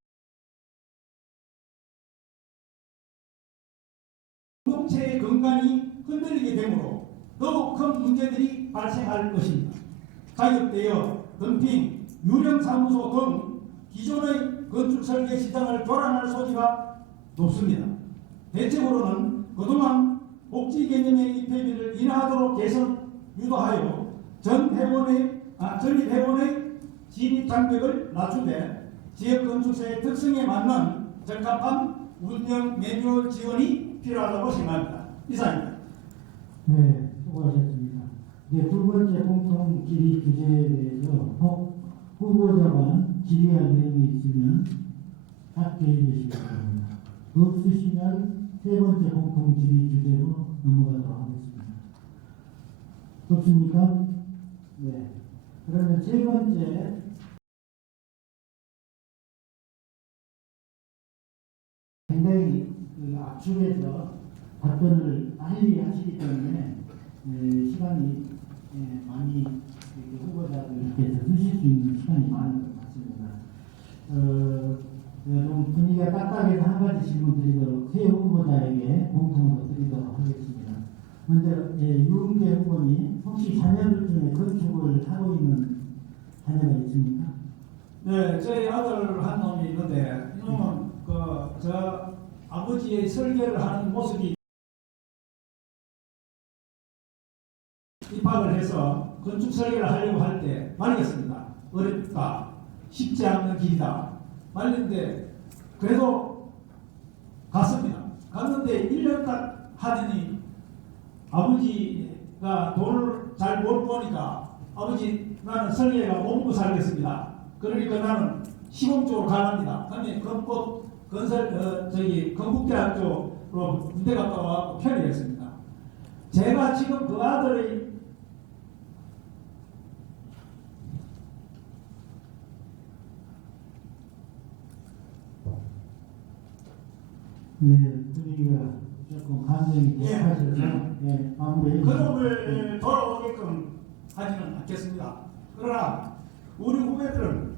공동체의 건강이 흔들리게 되므로 더욱 큰 문제들이 발생할 것입니다. 자격대여, 덤핑, 유령사무소 등 기존의 건축설계 시장을 교란할 소지가 높습니다. 대책으로는 그동안 복지 개념의 입회비를 인하하도록 개선 유도하여 전입회원의 진입 장벽을 낮추되 지역건축사의 특성에 맞는 적합한 운영 매뉴얼 지원이 필요하다고 생각합니다. 이상입니다. 네, 수고하셨습니다. 이제 두 번째 공통 질의 주제에 대해서 후보자가 질의할 내용이 있으면 답변해 주시기 바랍니다. 없으시면 세 번째 공통 질의 주제로 넘어가도록 하겠습니다. 없습니까? 네. 그러면 세 번째 굉장히 압축해서 답변을 빨리 하시기 때문에 시간이 많이 후보자들께서 쓰실 수 있는 시간이 많은 것 같습니다. 좀 분위기가 딱딱해서 한 가지 질문 드리도록 세 후보자에게 공통으로 드리도록 하겠습니다. 먼저 유은계 후보님, 혹시 자녀들 중에 건축을 하고 있는 자녀가 있습니까? 네, 저희 아들 한 놈이 있는데 이놈은 저 아버지의 설계를 하는 모습이 입학을 해서 건축 설계를 하려고 할 때 말렸습니다. 어렵다, 쉽지 않은 길이다 말렸는데 그래도 갔습니다. 갔는데 1년 딱 하더니 아버지가 돈을 잘 못 버니까 아버지 나는 설계가 못 먹고 살겠습니다. 그러니까 나는 시공 쪽으로 가랍니다. 그다음에 건국대학 쪽으로 군대 갔다 와서 편입했습니다. 제가 지금 그 아들의 네, 분위기가 조금 감정이 대하셔서 마무리. 그놈을 돌아오게끔 하지는 않겠습니다. 그러나 우리 후배들은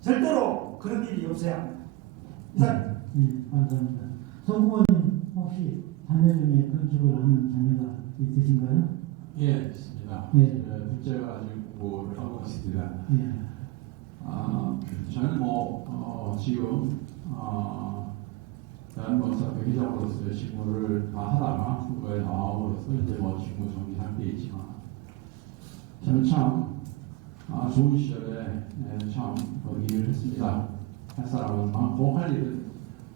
절대로 그런 일이 없어야 합니다. 이상. 네, 감사합니다. 송 후보님 혹시 자녀 중에 건축을 하는 자녀가 있으신가요? 예, 있습니다. 예. 둘째가 아직 공부를 하고 있습니다. 예. 저는 지금 대한건축사 회장으로서의 직무를 다 하다가 후보에 나옴으로써 이제 직무 정지 상태에 있지만 저는 참 좋은 시절에 참 일을 했습니다. 할 사람은 많고 할 일은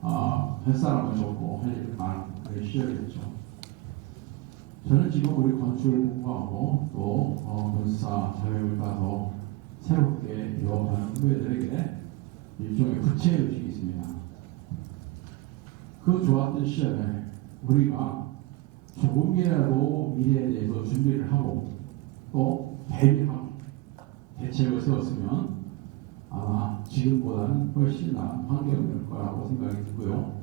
할 사람은 적고 할 일은 많은 그런 시절이었죠. 저는 지금 우리 건축을 공부하고 또 건축사 자격을 따서 새롭게 유업하는 후배들에게 일종의 부채의식이 있습니다. 그 좋았던 시절에 우리가 조금이라도 미래에 대해서 준비를 하고 또 대비하고 대책을 세웠으면 아마 지금보다는 훨씬 나은 환경일 거라고 생각이 들고요.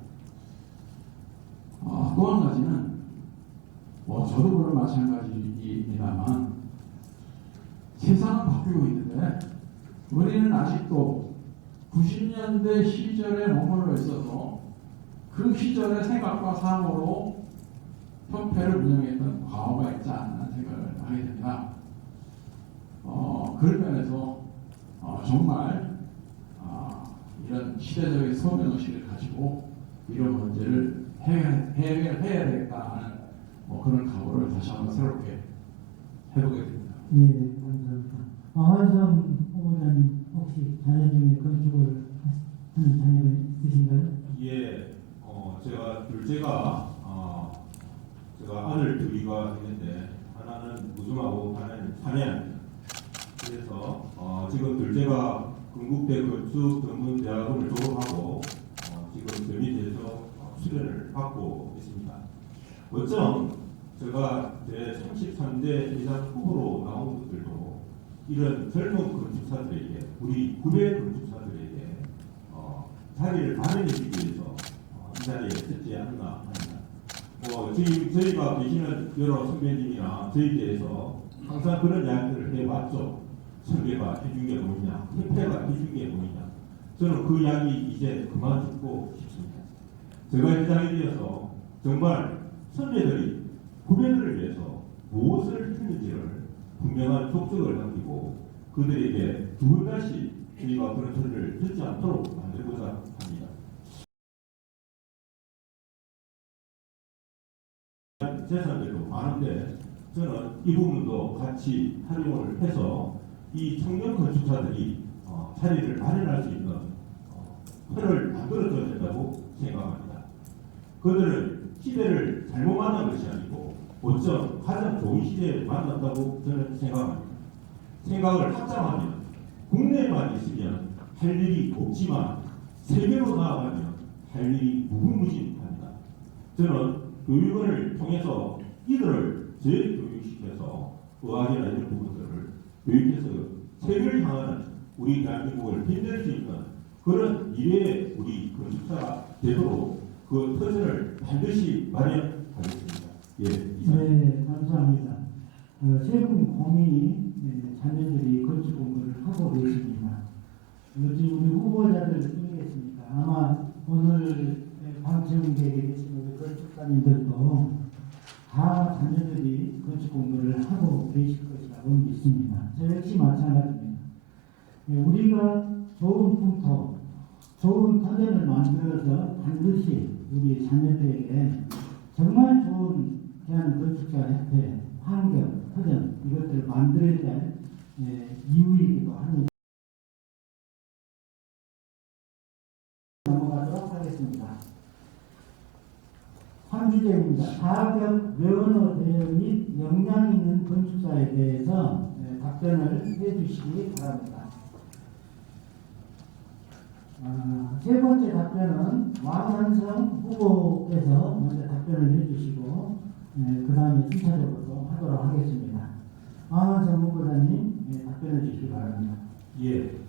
또 한 가지는 저도 물론 마찬가지입니다만 세상은 바뀌고 있는데 우리는 아직도 90년대 시절에 머물러 있어서 그 시절의 생각과 상으로 협회를 운영했던 과거가 있지 않나 생각을 하게 됩니다. 그런 면에서 정말 이런 시대적인 소명의식을 가지고 이런 문제를 해결해야 되겠다는 그런 각오를 다시 한번 새롭게 해보게 됩니다. 예, 감사합니다. 황한성 후보자님 혹시 자녀 중에 건축을 하는 자녀가 있으신가요? 예, 제가 둘째가 제가 아들 둘이가 있는데 하나는 무중하고 하나는 산해입니다. 그래서 지금 둘째가 건국대 건축전문대학원을 졸업하고 지금 전의대에서 수련을 받고 있습니다. 어쩜 제가 제33대 회장 후보로 나온 것들도 이런 젊은 건축사들에게 우리 구례 건축사들에게 자리를 마련해주기 위해서 이 자리에 섰지 않나 합니다. 지금 저희가 계시는 여러 선배님이나 저희 대에서 항상 그런 이야기를 해왔죠. 선배가 해준 게 뭐냐, 협회가 해준 게 뭐냐. 저는 그 이야기 이제 그만 듣고 싶습니다. 제가 회장이 되어서 정말 선배들이 후배들을 위해서 무엇을 했는지를 분명한 족적을 남기고 그들에게 두 번 다시 저희가 그런 소리를 듣지 않도록 만들고자 합니다. 재산들도 많은데 저는 이 부분도 같이 활용을 해서 이 청년 건축사들이 자리를 마련할 수 있는 틀을 만들어줘야 된다고 생각합니다. 그들은 시대를 잘못 만난 것이 아니고 어쩜 가장 좋은 시대에 만났다고 저는 생각합니다. 생각을 확장하면 국내만 있으면 할 일이 없지만 세계로 나아가면 할 일이 무궁무진합니다. 저는 교육원을 통해서 이들을 재교육시켜서 의학이나 이런 부분들을 교육해서 세계를 향하는 우리 대한민국을 빛낼 수 있는 그런 미래의 우리 건축사가 되도록 그 터전을 반드시 마련하겠습니다. 예, 네, 감사합니다. 세 분 공이 자녀들이 건축 공부를 하고 계십니다. 어찌 우리 후보자들 뿐이겠습니까? 아마 오늘 방청객에 계신 우리 건축사님들도 다 자녀들이 건축 공부를 하고 계실 것이라고 믿습니다. 저 역시 마찬가지입니다. 우리가 좋은 풍토, 좋은 터전을 만들어서 반드시 우리 자녀들에게 정말 좋은 대한건축사협회 환경, 터전 이것들을 만들어야 될 이유이기도 합니다. 넘어가도록 하겠습니다. 황기재입니다. 사격 면허 대여 및 역량 있는 건축사에 대해서 답변을 해주시기 바랍니다. 세 번째 답변은 왕한성 후보께서 먼저 답변을 해주시고 그 다음에 순차적으로 하도록 하겠습니다. 왕한성 후보자님 답변해 주시기 바랍니다. 예,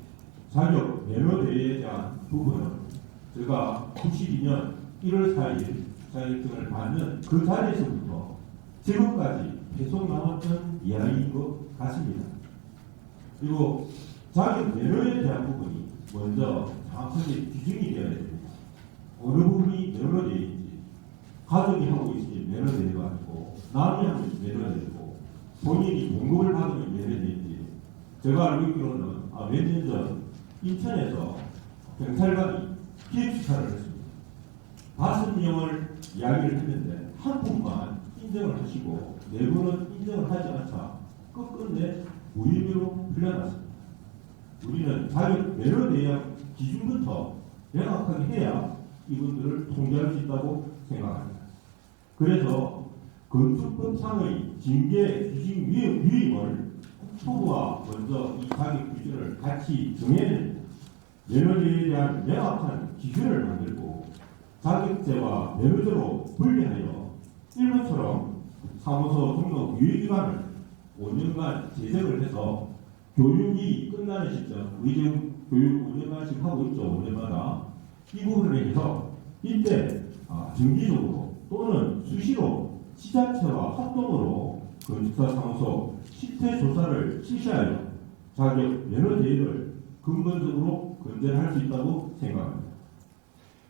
자격 면허 대회에 대한 부분은 제가 92년 1월 4일 자격증을 받는 그 자리에서부터 지금까지 계속 나왔던 이야기인 것 같습니다. 그리고 자격 면허에 대한 부분이 먼저 정확하게 규정이 되어야 됩니다. 어느 부분이 면허대회인지 가족이 하고 있으니 면허대회가 아니고 남이 하고 있으면 면허대회고 본인이 공급을 받으면 면허대회인지 제가 알고 있기로는 몇 년 전 인천에서 경찰관이 기획수사를 했습니다. 5명을 이야기를 했는데 한 분만 인정을 하시고 네 분은 인정을 하지 않자 끝끝내 무혐의로 풀려났습니다. 우리는 자격 면허 대행 기준부터 명확하게 해야 이분들을 통제할 수 있다고 생각합니다. 그래서 건축법상의 징계 규정 위임을 국토부와 먼저 이 자격 기준을 같이 정해낸 면허제에 대한 명확한 기준을 만들고 자격제와 면허제로 분리하여 일본처럼 사무소 등록 유예기간을 5년간 제정을 해서 교육이 끝나는 시점, 우리 지금 교육 5년간씩 하고 있죠. 5년마다. 이 부분에 대해서 이때 정기적으로 또는 수시로 지자체와 합동으로 건축사 사무소 실태 조사를 실시하여 자격 면허 대회를 근본적으로 건전할 수 있다고 생각합니다.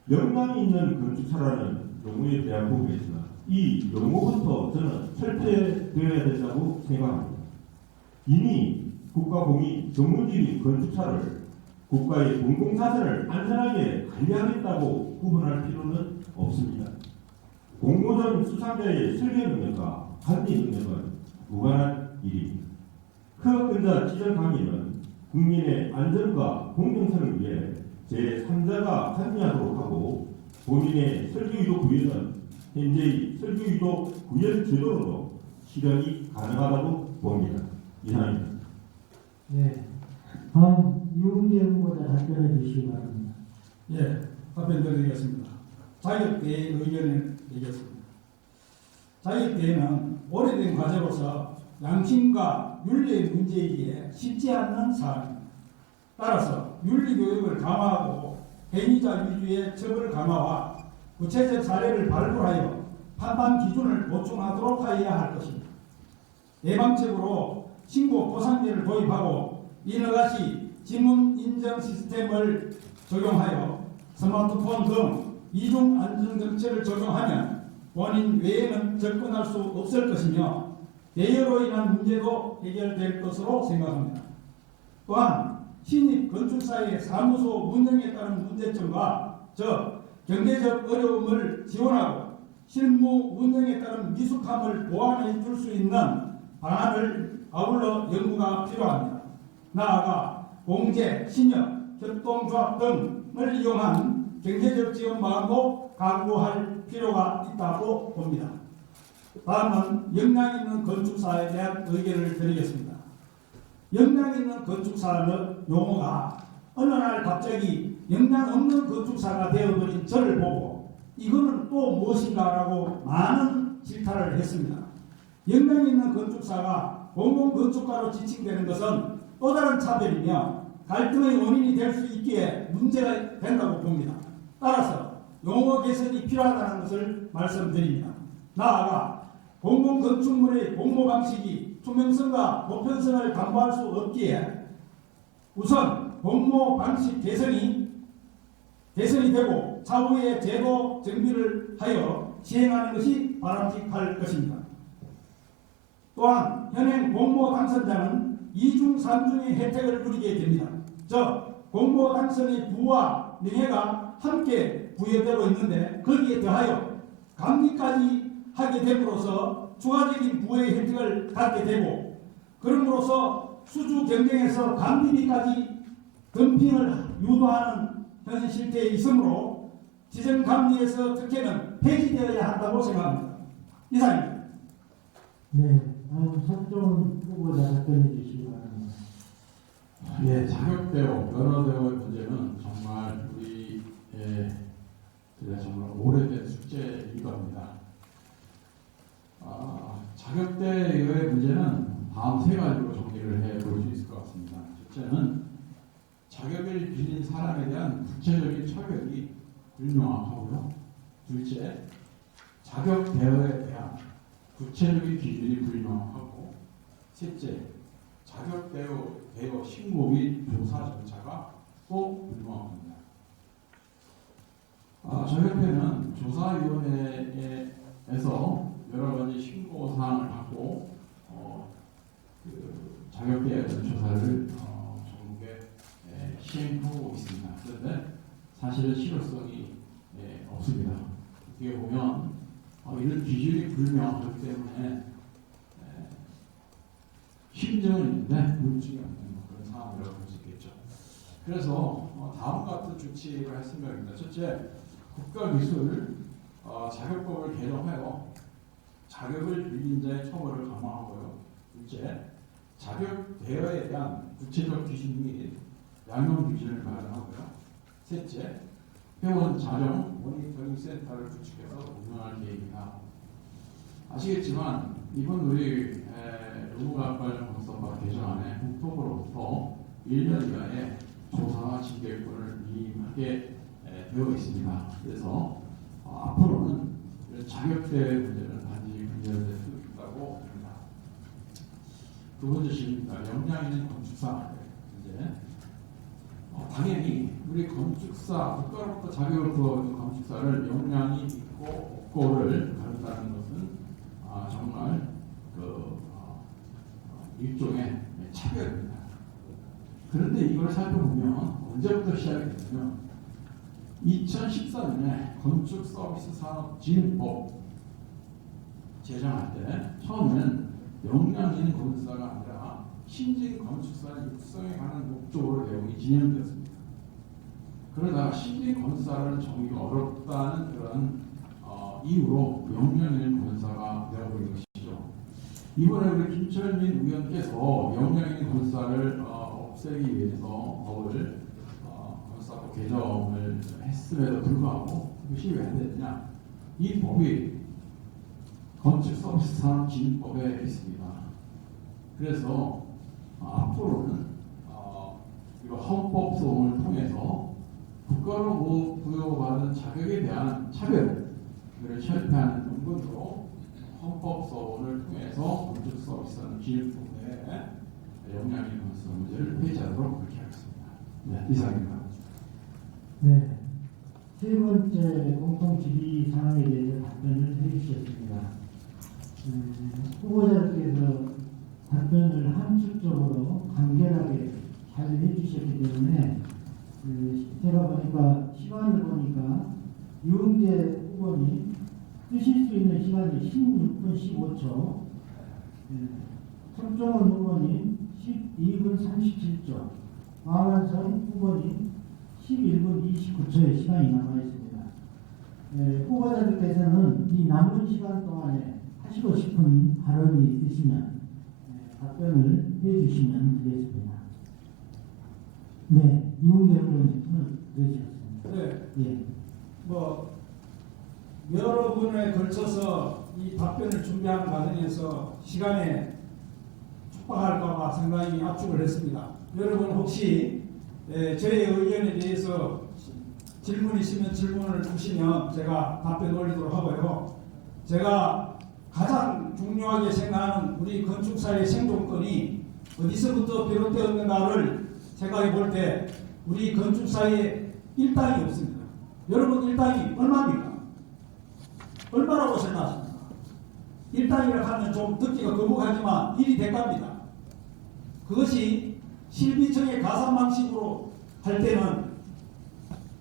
역량이 있는 건축사라는 용어에 대한 부분에서 이 용어부터 저는 철폐되어야 된다고 생각합니다. 이미 국가공이 전문직인 건축사를 국가의 공공사전을 안전하게 관리하겠다고 구분할 필요는 없습니다. 공모전 수상자의 설계 능력과 관리 능력은 무관한 일입니다.科学근자 지정 강의는 국민의 안전과 공정성을 위해 제3자가 관리하도록 하고 본인의 설계의도 구현은 현재의 설계의도 구현 제도로도 실현이 가능하다고 봅니다. 이상입니다. 네. 다음 유은재 후보자 답변해 주시기 바랍니다. 예, 답변 드리겠습니다. 자격대의 의견을 내겠습니다. 자격대회는 오래된 과제로서 양심과 윤리의 문제이기에 쉽지 않는 사안입니다. 따라서 윤리교육을 강화하고 행위자 위주의 처벌 강화와 구체적 사례를 발굴하여 판단 기준을 보충하도록 하여야 할 것입니다. 예방적으로 신고 보상제를 도입하고 이너가시 지문 인정 시스템을 적용하여 스마트폰 등 이중 안전 정책을 적용하면 본인 외에는 접근할 수 없을 것이며 대여로 인한 문제도 해결될 것으로 생각합니다. 또한 신입 건축사의 사무소 운영에 따른 문제점과 즉 경제적 어려움을 지원하고 실무 운영에 따른 미숙함을 보완해 줄 수 있는 방안을 아울러 연구가 필요합니다. 나아가 공제, 신협, 협동조합 등을 이용한 경제적 지원 방안도 강구할 필요가 있다고 봅니다. 다음은 역량 있는 건축사에 대한 의견을 드리겠습니다. 역량 있는 건축사는 용어가 어느 날 갑자기 역량 없는 건축사가 되어버린 저를 보고 이거는 또 무엇인가라고 많은 질타를 했습니다. 역량 있는 건축사가 공공건축가로 지칭되는 것은 또 다른 차별이며 갈등의 원인이 될 수 있기에 문제가 된다고 봅니다. 따라서 용어 개선이 필요하다는 것을 말씀드립니다. 나아가 공공건축물의 공모 방식이 투명성과 보편성을 담보할 수 없기에 우선 공모 방식 개선이 되고 차후에 제도 정비를 하여 시행하는 것이 바람직할 것입니다. 또한 현행 공모 당선자는 2중 3중의 혜택을 누리게 됩니다. 즉 공모 당선의 부와 명예가 함께 부여되고 있는데 거기에 더하여 감리까지 하게 됨으로써 추가적인 부의 혜택을 갖게 되고 그럼으로써 수주 경쟁에서 감리비까지 덤핑을 유도하는 현 실태에 있으므로 지정감리에서 특혜는 폐지되어야 한다고 생각합니다. 이상입니다. 네. 다음 석종훈 후보자 답변해 주시기 바랍니다. 예, 자격대호, 면허대호의 문제는 정말 우리 정말 오래된 숙제이기도 합니다. 자격대호의 문제는 다음 세 가지로 정리를 해볼 수 있을 것 같습니다. 첫째는 자격을 빌린 사람에 대한 구체적인 처벌이 불명확하고요. 둘째, 자격대호에 대한 구체적인 기준이 불명확하고, 셋째, 자격대호 신고 및 조사 절차가 또 불명확합니다. 저협회는 조사위원회에서 여러 가지 신고 사항을 받고 자격대에 대한 조사를 전국에 시행하고 있습니다. 그런데 사실은 실효성이 없습니다. 어떻게 보면 이런 기준이 불명확하기 때문에 심정은 있는데 물증이 없는 그런 상황이라고 볼 수 있겠죠. 그래서 다음과 같은 조치를 할 생각입니다. 첫째, 국가기술 자격법을 개정하여 자격을 빌린 자의 처벌을 강화하고요. 둘째, 자격 대여에 대한 구체적 기준 및 양형 기준을 마련하고요. 셋째, 회원 자정 모니터링 센터를 구축해서 운영할 계획이다. 아시겠지만 이번 우리 노무과학관련법법 개정안에 국토부로부터 1년 이하의 조사와 징계권을 위임하게 되어 있습니다. 그래서 앞으로는 자격대회 문제는 반드시 분열될 수 있다고 봅니다. 두 번째 질문입니다. 역량 있는 건축사 문제. 당연히 우리 건축사 건축사, 국가로부터 자격을 구하는 건축사를 역량이 있고 없고를 가른다는 것은 정말 일종의 차별입니다. 그런데 이걸 살펴보면 언제부터 시작이 됐냐면 2014년에 건축서비스산업진흥법 제정할 때 처음에는 역량 있는 건축사가 아니라 신진 건축사를 육성해 가는 목적으로 내용이 진행되었습니다. 그러다가 신진 건축사라는 정의가 어렵다는 그런 이유로 역량 있는 건축사가 되어버린 것이죠. 이번에 우리 김철민 의원께서 역량 있는 건축사를 없애기 위해서 법을 건축사법 개정을 했음에도 불구하고 이것이 왜 안 됐느냐? 이 법이 건축서비스산업진흥법에 있습니다. 그래서 앞으로는 이거 헌법 소원을 통해서 국가로 부여받은 자격에 대한 차별을 철폐하는 근거로 헌법 소원을 통해서 건축서비스산업진흥법에 역량 있는 건축사 문제를 폐지하도록 그렇게 하겠습니다. 네, 이상입니다. 네. 세 번째 공통 질의 사항에 대해서 답변을 해주셨습니다. 후보자께서 답변을 함축적으로 간결하게 잘 해주셨기 때문에 제가 보니까 시간을 보니까 유흥재 후보님 쓰실 수 있는 시간이 16분 15초, 손정원 후보님 12분 37초, 마완성 후보님 11분 29초의 시간이 남아 있습니다. 후보자들께서는 이 남은 시간 동안에 하시고 싶은 발언이 있으시면 답변을 해주시면 되겠습니다. 네, 유흥재 후보님은 들으셨습니다. 네. 예. 여러 번에 걸쳐서 이 답변을 준비하는 과정에서 시간에 촉박할까봐 상당히 압축을 했습니다. 여러분 혹시 저의 의견에 대해서 질문 있으면 질문을 주시면 제가 답변 올리도록 하고요. 제가 가장 중요하게 생각하는 우리 건축사의 생존권이 어디서부터 비롯되었는가를 생각해 볼 때 우리 건축사에 일당이 없습니다. 여러분 일당이 얼마입니까? 얼마라고 생각하십니까? 일당이라고 하면 좀 듣기가 거북하지만 일이 대가입니다. 그것이 실비청의 가산 방식으로 할 때는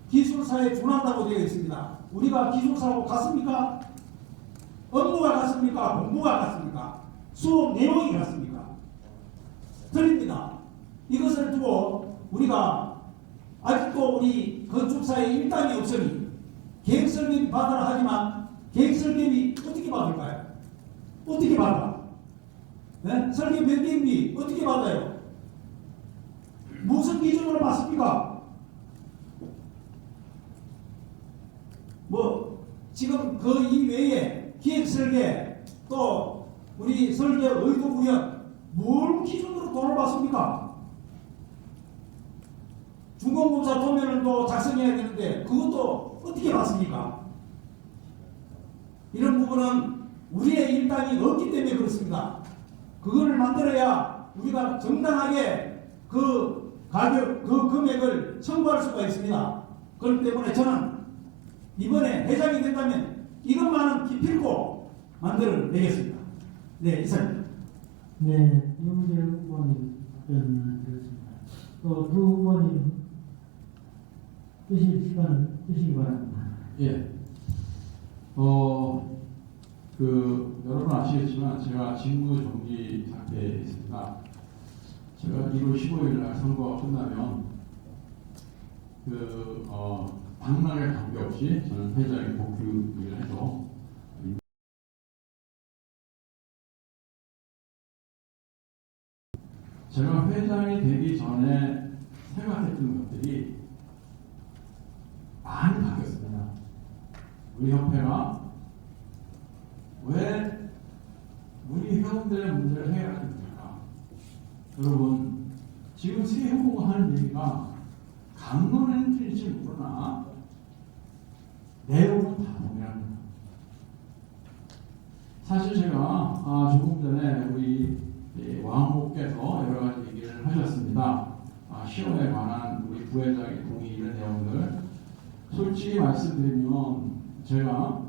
기술사에 준한다고 되어 있습니다. 우리가 기술사하고 같습니까? 업무가 같습니까? 공부가 같습니까? 수업 내용이 같습니까? 틀립니다. 이것을 두고 우리가 아직도 우리 건축사에 일당이 없으니 계획설계비 받으라 하지만 계획설계비 어떻게 받을까요? 어떻게 받아? 네? 설계 변경비 어떻게 받아요? 무슨 기준으로 받습니까? 지금 그 이외에 기획설계 또 우리 설계 의도 구현 뭘 기준으로 돈을 받습니까? 중공검사 도면을 또 작성해야 되는데 그것도 어떻게 받습니까? 이런 부분은 우리의 일당이 없기 때문에 그렇습니다. 그거를 만들어야 우리가 정당하게 그 가격, 그 금액을 청구할 수가 있습니다. 그렇기 때문에 저는 이번에 회장이 된다면 이것만은 기필코 만들어내겠습니다. 네, 이상입니다. 네, 유흥재 후보님 답변을 드렸습니다. 또 두 후보님 쓰실 시간을 쓰시기 바랍니다. 예. 여러분 아시겠지만 제가 직무 정지 상태에 있습니다. 제가 1월 15일 날 선거가 끝나면 당락에 관계없이 저는 회장에 복귀를 해서 제가 회장이 되기 전에 생각했던 것들이 많이 바뀌었습니다. 우리 협회가 왜 우리 회원들의 문제를 해결하지 못할까? 여러분 지금 새 후보가 하는 얘기가 강론에는 틀릴지 모르나 내용은 다 동일합니다. 사실 제가 조금 전에 우리 왕호께서 여러 가지 얘기를 하셨습니다. 시험에 관한 우리 부회장의 동의 이런 내용들 솔직히 말씀드리면 제가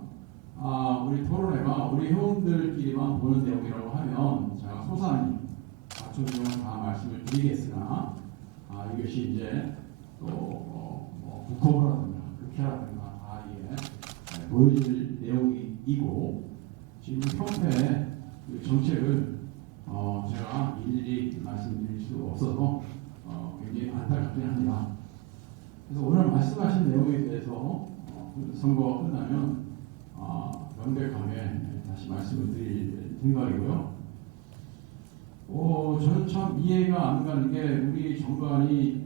우리 토론회가 우리 회원들끼리만 보는 내용이라고 하면 제가 소상히 각종 내용을 다 말씀을 드리겠으나 이것이 이제 또 국토부라든가 국회라든가 다 이게 보여줄 내용이고 지금 평소에 그 정책을 제가 일일이 말씀드릴 수 없어서 굉장히 안타깝긴 합니다. 그래서 오늘 말씀하신 내용에 대해서 선거가 끝나면 명백하게 다시 말씀을 드릴 생각이고요. 저는 참 이해가 안 가는 게 우리 정관이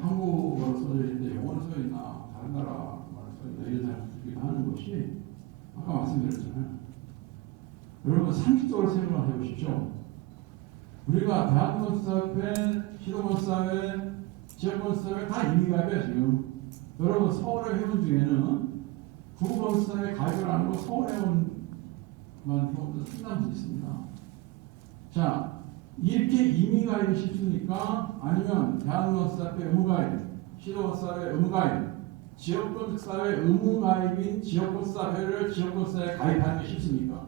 한국어로 써져 있는데 영어로 써 있나 다른 나라 말로 써 있나 이런 생각을 하는 것이 아까 말씀드렸잖아요. 여러분 상식적으로 생각을 해보십시오. 우리가 대한건설사회, 시도건설사회, 지역건설사회 다 이민가입이에요 지금. 여러분 서울의 회원 중에는 구건설사회 가입을 안 하고 서울 회원만 회원들 상당수 있습니다. 자, 이렇게 이민가입이 쉽습니까? 아니면 대한건설사회 의무가입, 시도건설사회 의무가입, 지역건설사회 의무가입인 지역건설사회를 지역건설사회에 가입하는 게 쉽습니까?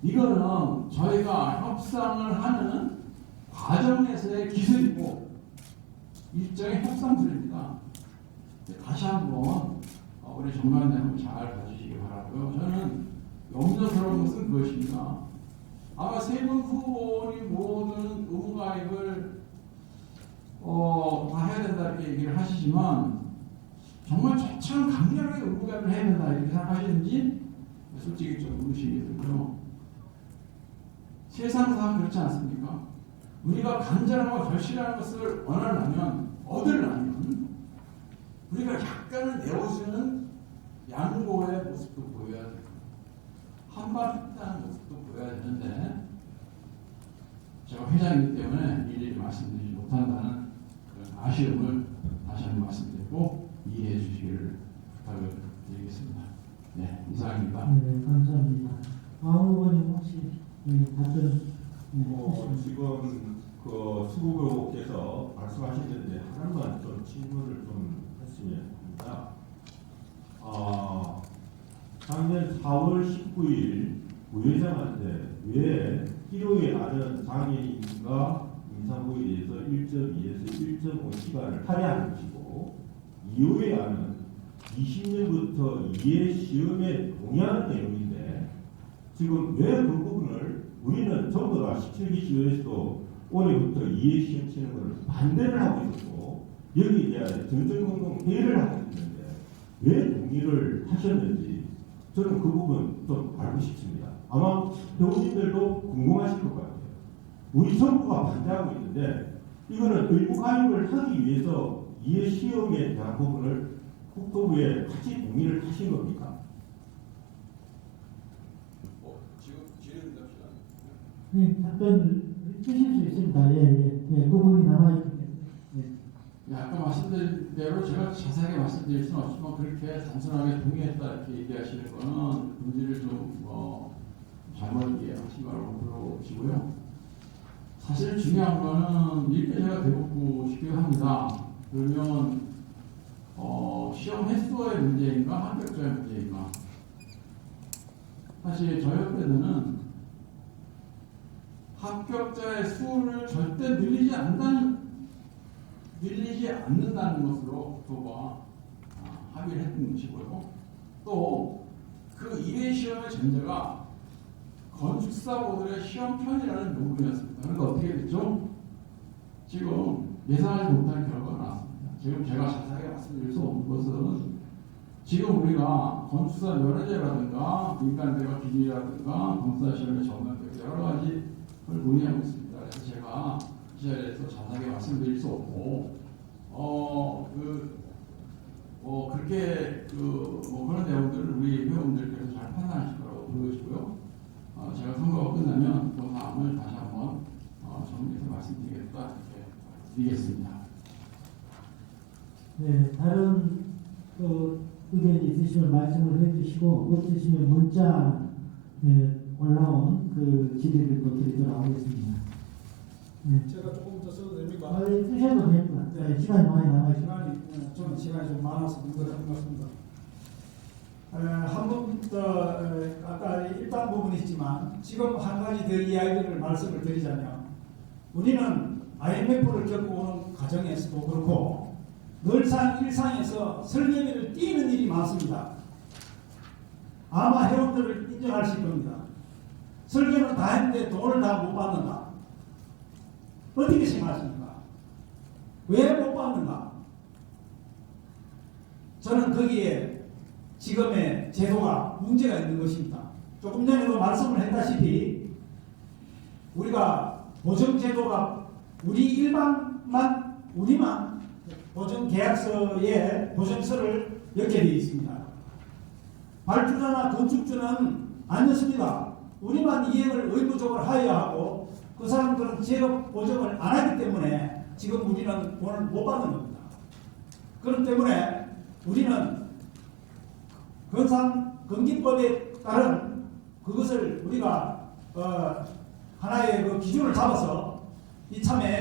이거는 저희가 협상을 하는 과정에서의 기술이고 일정의 협상술입니다. 다시 한번 우리 정관장님 잘 봐주시기 바라고요. 저는 염려스러운 것은 그것입니다. 아마 세 분 후보님 모든 의무가입을 다 해야 된다 이렇게 얘기를 하시지만 정말 참 강력하게 의무가입을 해야 된다 이렇게 생각하시는지 솔직히 좀 의심이 들고요. 세상사 그렇지 않습니까? 우리가 간절하고 절실한 것을 얻으려면 우리가 약간은 내어주는 양보의 모습도 보여야 되고 한발 했다는 모습도 보여야 되는데 제가 회장이기 때문에 일일이 말씀드리지 못한다는 그런 아쉬움을 다시 한번 말씀드리고 이해해 주시기를 부탁을 드리겠습니다. 네, 이상입니다. 네, 감사합니다. 강 의원님 혹시 답변 지금 그 수구교께서 말씀하셨는데 하나만 좀 질문을 좀 했으면 합니다. 작년 4월 19일 부회장한테 왜 필요에 아는 장애인과 임산부에 대해서 1.2에서 1.5 시간을 할애하는 것이고 이후에 아는 20년부터 이해 시험에 동의하는 내용인데 지금 왜 그 부분을 우리는 전부 다 17기 시절에서도 올해부터 이해 시험 치는 것을 반대를 하고 있었고 여기에 대한 정정공동 회의를 하고 있는데 왜 동의를 하셨는지 저는 그 부분 좀 알고 싶습니다. 아마 배우님들도 궁금하실 것 같아요. 우리 정부가 반대하고 있는데 이거는 의무 가입을 하기 위해서 이해 시험에 대한 부분을 국토부에 같이 동의를 하신 겁니까? 지금 질의응답 시간. 네, 답변 주실 수 있습니다. 그 부분이 남아있기 때문에. 네, 아까 말씀드린 대로 제가 자세하게 말씀드릴 수는 없지만 그렇게 단순하게 동의했다 이렇게 얘기하시는 거는 문제를 좀 잘못 이해하신 거라고 들어오시고요. 사실 중요한 거는 이렇게 제가 대놓고 쉽게 합니다. 그러면 시험 횟수의 문제인가 합격자의 문제인가? 사실 저희 협회는 합격자의 수를 절대 늘리지 않는다는 것으로 교부가 합의를 했던 것이고요. 또 그 1회 시험의 전제가 건축사고들의 시험편이라는 요구였습니다. 그런데 어떻게 됐죠? 지금 예상하지 못한 결과가 나왔습니다. 지금 제가 자세하게 말씀드릴 수 없는 것은 지금 우리가 건축사 면허제라든가 민간대가 기준이라든가 건축사 시험의 전반적 여러 가지 걸 논의하고 있습니다. 그래서 제가 이 자리에서 자세하게 말씀드릴 수 없고 그렇게 그런 내용들을 우리 회원들께서 잘 판단하실 거라고 보여지고요. 제가 선거가 끝나면 그 사항을 다시 한번 정리해서 말씀드리겠다 이렇게 드리겠습니다. 네, 다른 의견이 있으시면 말씀을 해주시고 없으시면 문자 올라온 그 질의를 또 드리도록 하겠습니다. 제가 조금 더 써도 됩니까? 쓰셔도 됩니다. 네, 시간이 많이 남아있어요. 저는 시간이 좀 많아서 문제가 된 것 같습니다. 한 번 더 아까 일단 부분이 있지만 지금 한 가지 더 이야기를 말씀을 드리자면 우리는 IMF를 겪어오는 과정에서도 그렇고 늘상 일상에서 설계비를 띄는 일이 많습니다. 아마 회원들을 인정하실 겁니다. 설계는 다 했는데 돈을 다 못 받는다. 어떻게 생각하십니까? 왜 못 받는가? 저는 거기에 지금의 제도가 문제가 있는 것입니다. 조금 전에도 말씀을 했다시피 우리가 보증제도가 우리만 보증계약서에 보증서를 넣게 되어 있습니다. 발주자나 건축주는 안 넣습니다. 우리만 이행을 의무적으로 하여야 하고 그 사람들은 제도 보증을 안 하기 때문에 지금 우리는 돈을 못 받는 겁니다. 그렇기 때문에 우리는 건산건기법에 따른 그것을 우리가 하나의 그 기준을 잡아서 이참에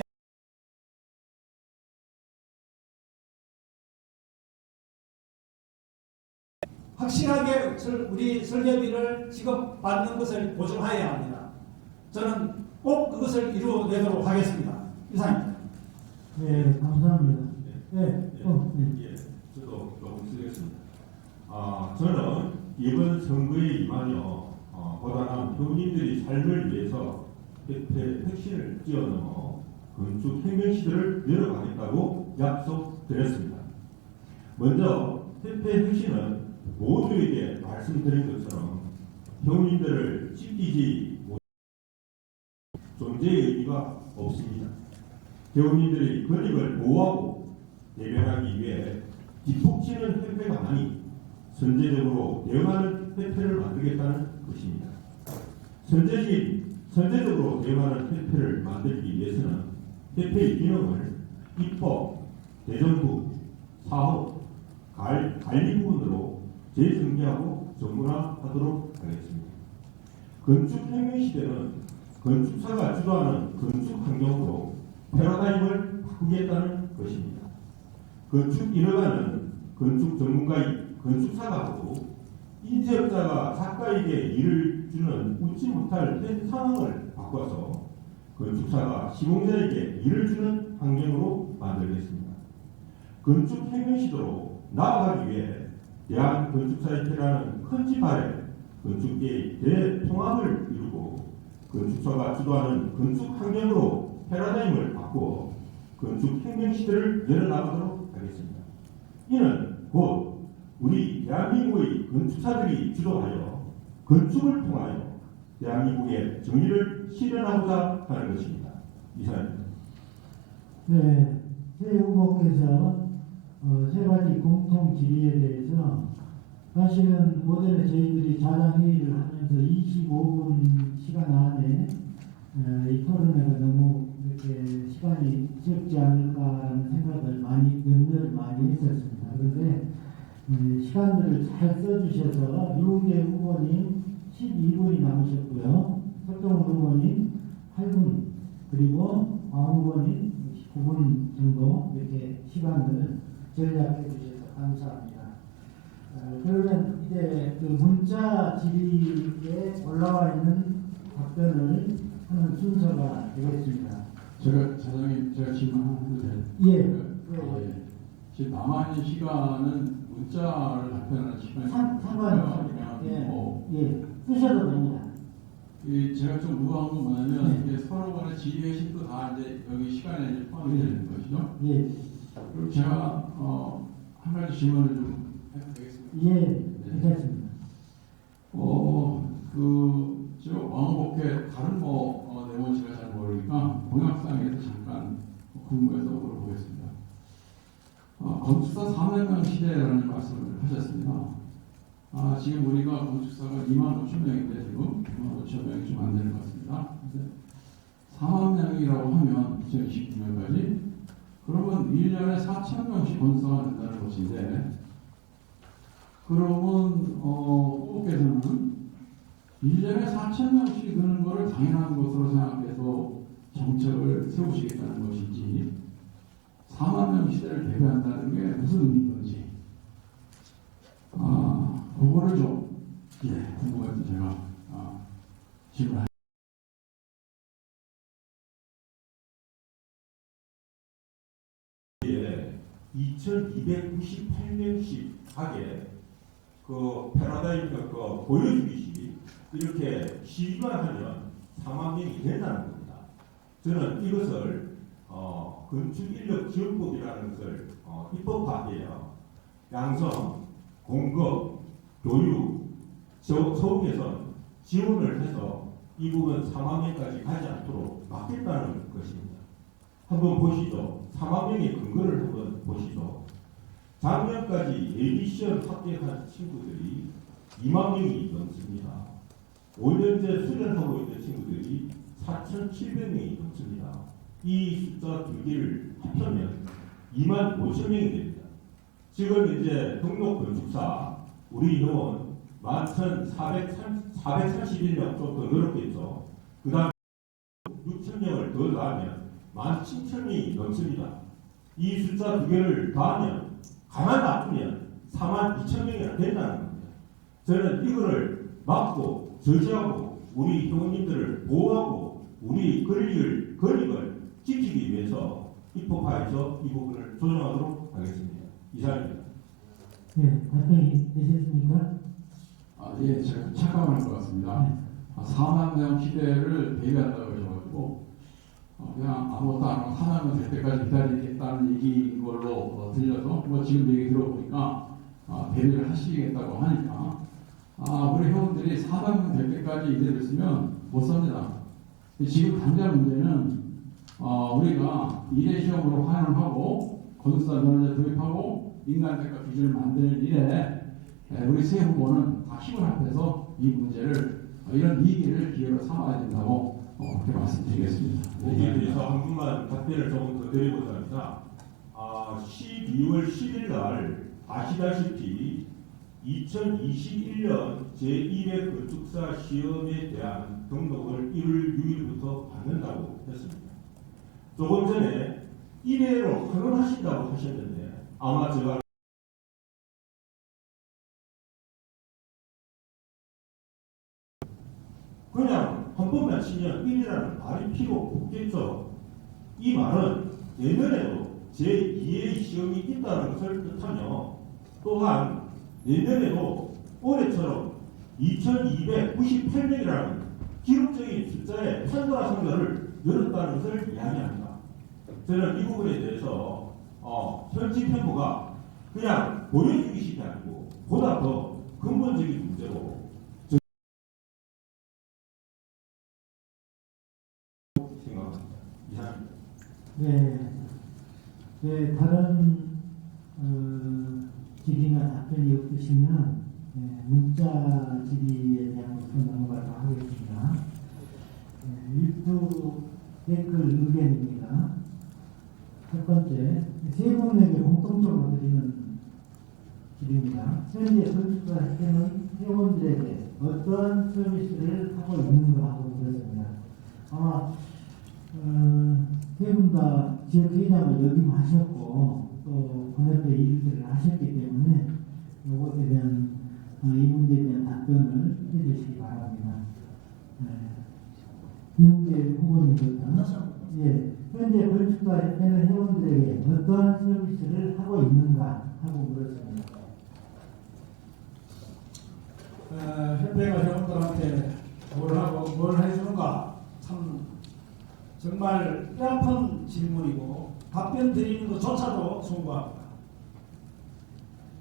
확실하게 우리 설계비를 지급받는 것을 보증하여야 합니다. 저는 꼭 그것을 이루어내도록 하겠습니다. 이상입니다. 네, 감사합니다. 저도 조금 쓰겠습니다. 저는 이번 선거에 임하여 보다는 교민들의 삶을 위해서 혁신을 뛰어넘어 건축 혁명 시대를 열어가겠다고 약속드렸습니다. 먼저 혁신은 모두에게 말씀드린 것처럼 교민들을 지키지 못 존재의 의미가 없습니다. 교민들의 권익을 보호하고 대변하기 위해 뒷북치는 협회가 아니 선제적으로 대응하는 협회를 만들겠다는 것입니다. 선제적으로 대응하는 협회를 만들기 위해서는 협회의 기능을 입법, 대정부, 사업, 관리 부분으로 재정비하고 전문화하도록 하겠습니다. 건축혁명 시대는 건축사가 주도하는 건축 환경으로 패러다임을 바꾸겠다는 것입니다. 건축 인허가는 건축 전문가인 건축사가 하고 인쇄업자가 작가에게 일을 주는 웃지 못할 현 상황을 바꿔서 건축사가 시공자에게 일을 주는 환경으로 만들겠습니다. 건축혁명 시대로 나아가기 위해 대한건축사협회라는 큰 집 아래 건축계의 대통합을 이루고 건축사가 주도하는 건축 환경으로 패러다임을 바꾸어 건축혁명 시대를 열어나가도록 하겠습니다. 이는 곧 우리 대한민국의 건축사들이 주도하여 건축을 통하여 대한민국의 정의를 실현하고자 하는 것입니다. 이상입니다. 네, 새 후보께서 세 가지 공통 질의에 대해서 사실은 오전에 저희들이 자당 회의를 하면서 25분 시간 안에 이 토론회가 너무 이렇게 시간이 적지 않을까라는 생각을 염려를 많이 했었습니다. 그런데 시간들을 잘 써주셔서 유은혜 후보님 12분이 남으셨고요. 석동훈 후보님 8분, 그리고 왕 후보님 19분 정도 이렇게 시간을 전략해 주셔서 감사합니다. 그러면 이제 그 문자 질의에 올라와 있는 답변을 하는 순서가 되겠습니다. 제가 질문 하나 해도 돼요? 예. 지금 남아있는 시간은 문자를 답변하는 시간이 상관없습니다. 쓰셔도 됩니다. 제가 좀 의아한 건 뭐냐면 이게 서로 간의 질의 회식도 다 이제 여기 시간에 이제 포함이 되는 것이죠. 그럼 제가 한 가지 질문을 좀 해도 되겠습니다. 괜찮습니다. 지금 왕복회 다른 내용은 제가 잘 모르니까 공약상에서 잠깐 궁금해서 물어보겠습니다. 건축사 300명 시대라는 말씀을 하셨습니다. 지금 우리가 건축사가 2만 5천 명인데 지금 2만 5천 명이 좀 안 되는 것 같습니다. 4만 명이라고 하면 2029년까지 그러면 1년에 4천 명씩 건축사가 된다는 것인데 그러면 후보께서는 1년에 4천 명씩 드는 것을 당연한 것으로 생각해서 정책을 세우시겠다는 것인지 4만 명 시대를 대표한다는 게 무슨 의미인 건지 그거를 좀 궁금해서 제가 질문을 2298명씩 하게 그 패러다임 그 보여주기식 이렇게 시위만 하면 4만 명이 된다는 겁니다. 저는 이것을 건축인력 지원법이라는 것을 입법화해요. 양성, 공급, 교육, 소개선 지원을 해서 이 부분 4만 명까지 가지 않도록 막겠다는 것입니다. 한번 보시죠. 4만 명의 근거를 한번 보시죠. 작년까지 예비시험 합격한 친구들이 2만 명이 넘습니다. 5년째 수련하고 있는 친구들이 4,700명이 넘습니다. 이 숫자 두 개를 합하면 2만 5천 명이 됩니다. 지금 이제 등록 건축사 우리 인원 11,431명 좀 더 늘었겠죠. 그 다음 6,000명을 더 더하면 17,000명이 넘습니다. 이 숫자 두 개를 더하면 가만 놔두면 42,000명이나 된다는 겁니다. 저는 이거를 막고 저지하고 우리 회원님들을 보호하고 우리 권익을 지키기 위해서 입법화해서 이 부분을 조정하도록 하겠습니다. 이상입니다. 네, 답변이 되셨습니까? 예, 제가 착각한 것 같습니다. 4만 명 시대를 대비한다고 하셔가지고 그냥 아무것도 안 하고 4만 명 될 때까지 기다리겠다는 얘기인 걸로 들려서 지금 얘기 들어보니까 대비를 하시겠다고 하니까 우리 회원들이 4만 명 될 때까지 이대로 있으면 못 삽니다. 지금 당장 문제는 우리가 일회 시험으로 환원하고 건설사 면허제 도입하고 인간대가 기준을 만드는 일에 우리 새 후보는 다 힘을 합해서 이 문제를 이런 위기를 기회로 삼아야 된다고 그렇게 말씀드리겠습니다. 여기에 대해서 한 분만 답변을 조금 더 드리고자 합니다. 12월 10일 날 아시다시피 2021년 제1회 건축사 시험에 대한 등록을 1월 6일부터 받는다고 했습니다. 조금 전에 1회로 환원하신다고 하셨는데 아마 제가 그냥 한 번만 치면 1이라는 말이 필요 없겠죠. 이 말은 내년에도 제2의 시험이 있다는 것을 뜻하며 또한 내년에도 올해처럼 2298명이라는 기록적인 숫자의 판도라 상자를 열었다는 것을 이야기합니다. 저는 이 부분에 대해서 현 집행부가 그냥 보여주기식이 아니고 보다 더 근본적인 문제로 네, 네, 다른 질의나 답변이 없으시면 문자 질의에 대한 것으로 넘어가도록 하겠습니다. 일부 댓글 의견입니다. 첫 번째, 세 분에게 공통적으로 드리는 질의입니다. 현재 건축사 협회는 회원들에게 어떠한 서비스를 하고 있는가 하고 그랬습니다. 아마 세 분 다 지역회장을 역임하셨고 또 권협회 일들을 하셨기 때문에 이것에 대한 이 문제에 대한 답변을 해주시기 바랍니다. 이웅재 후보님부터 현재 건축가 협회는 회원들에게 어떠한 서비스를 하고 있는가 하고 물었습니다. 협회가 회원들한테 뭘 하고 뭘 해주는가 참 정말 뼈아픈 질문이고 답변 드리는 것조차도 숭고합니다.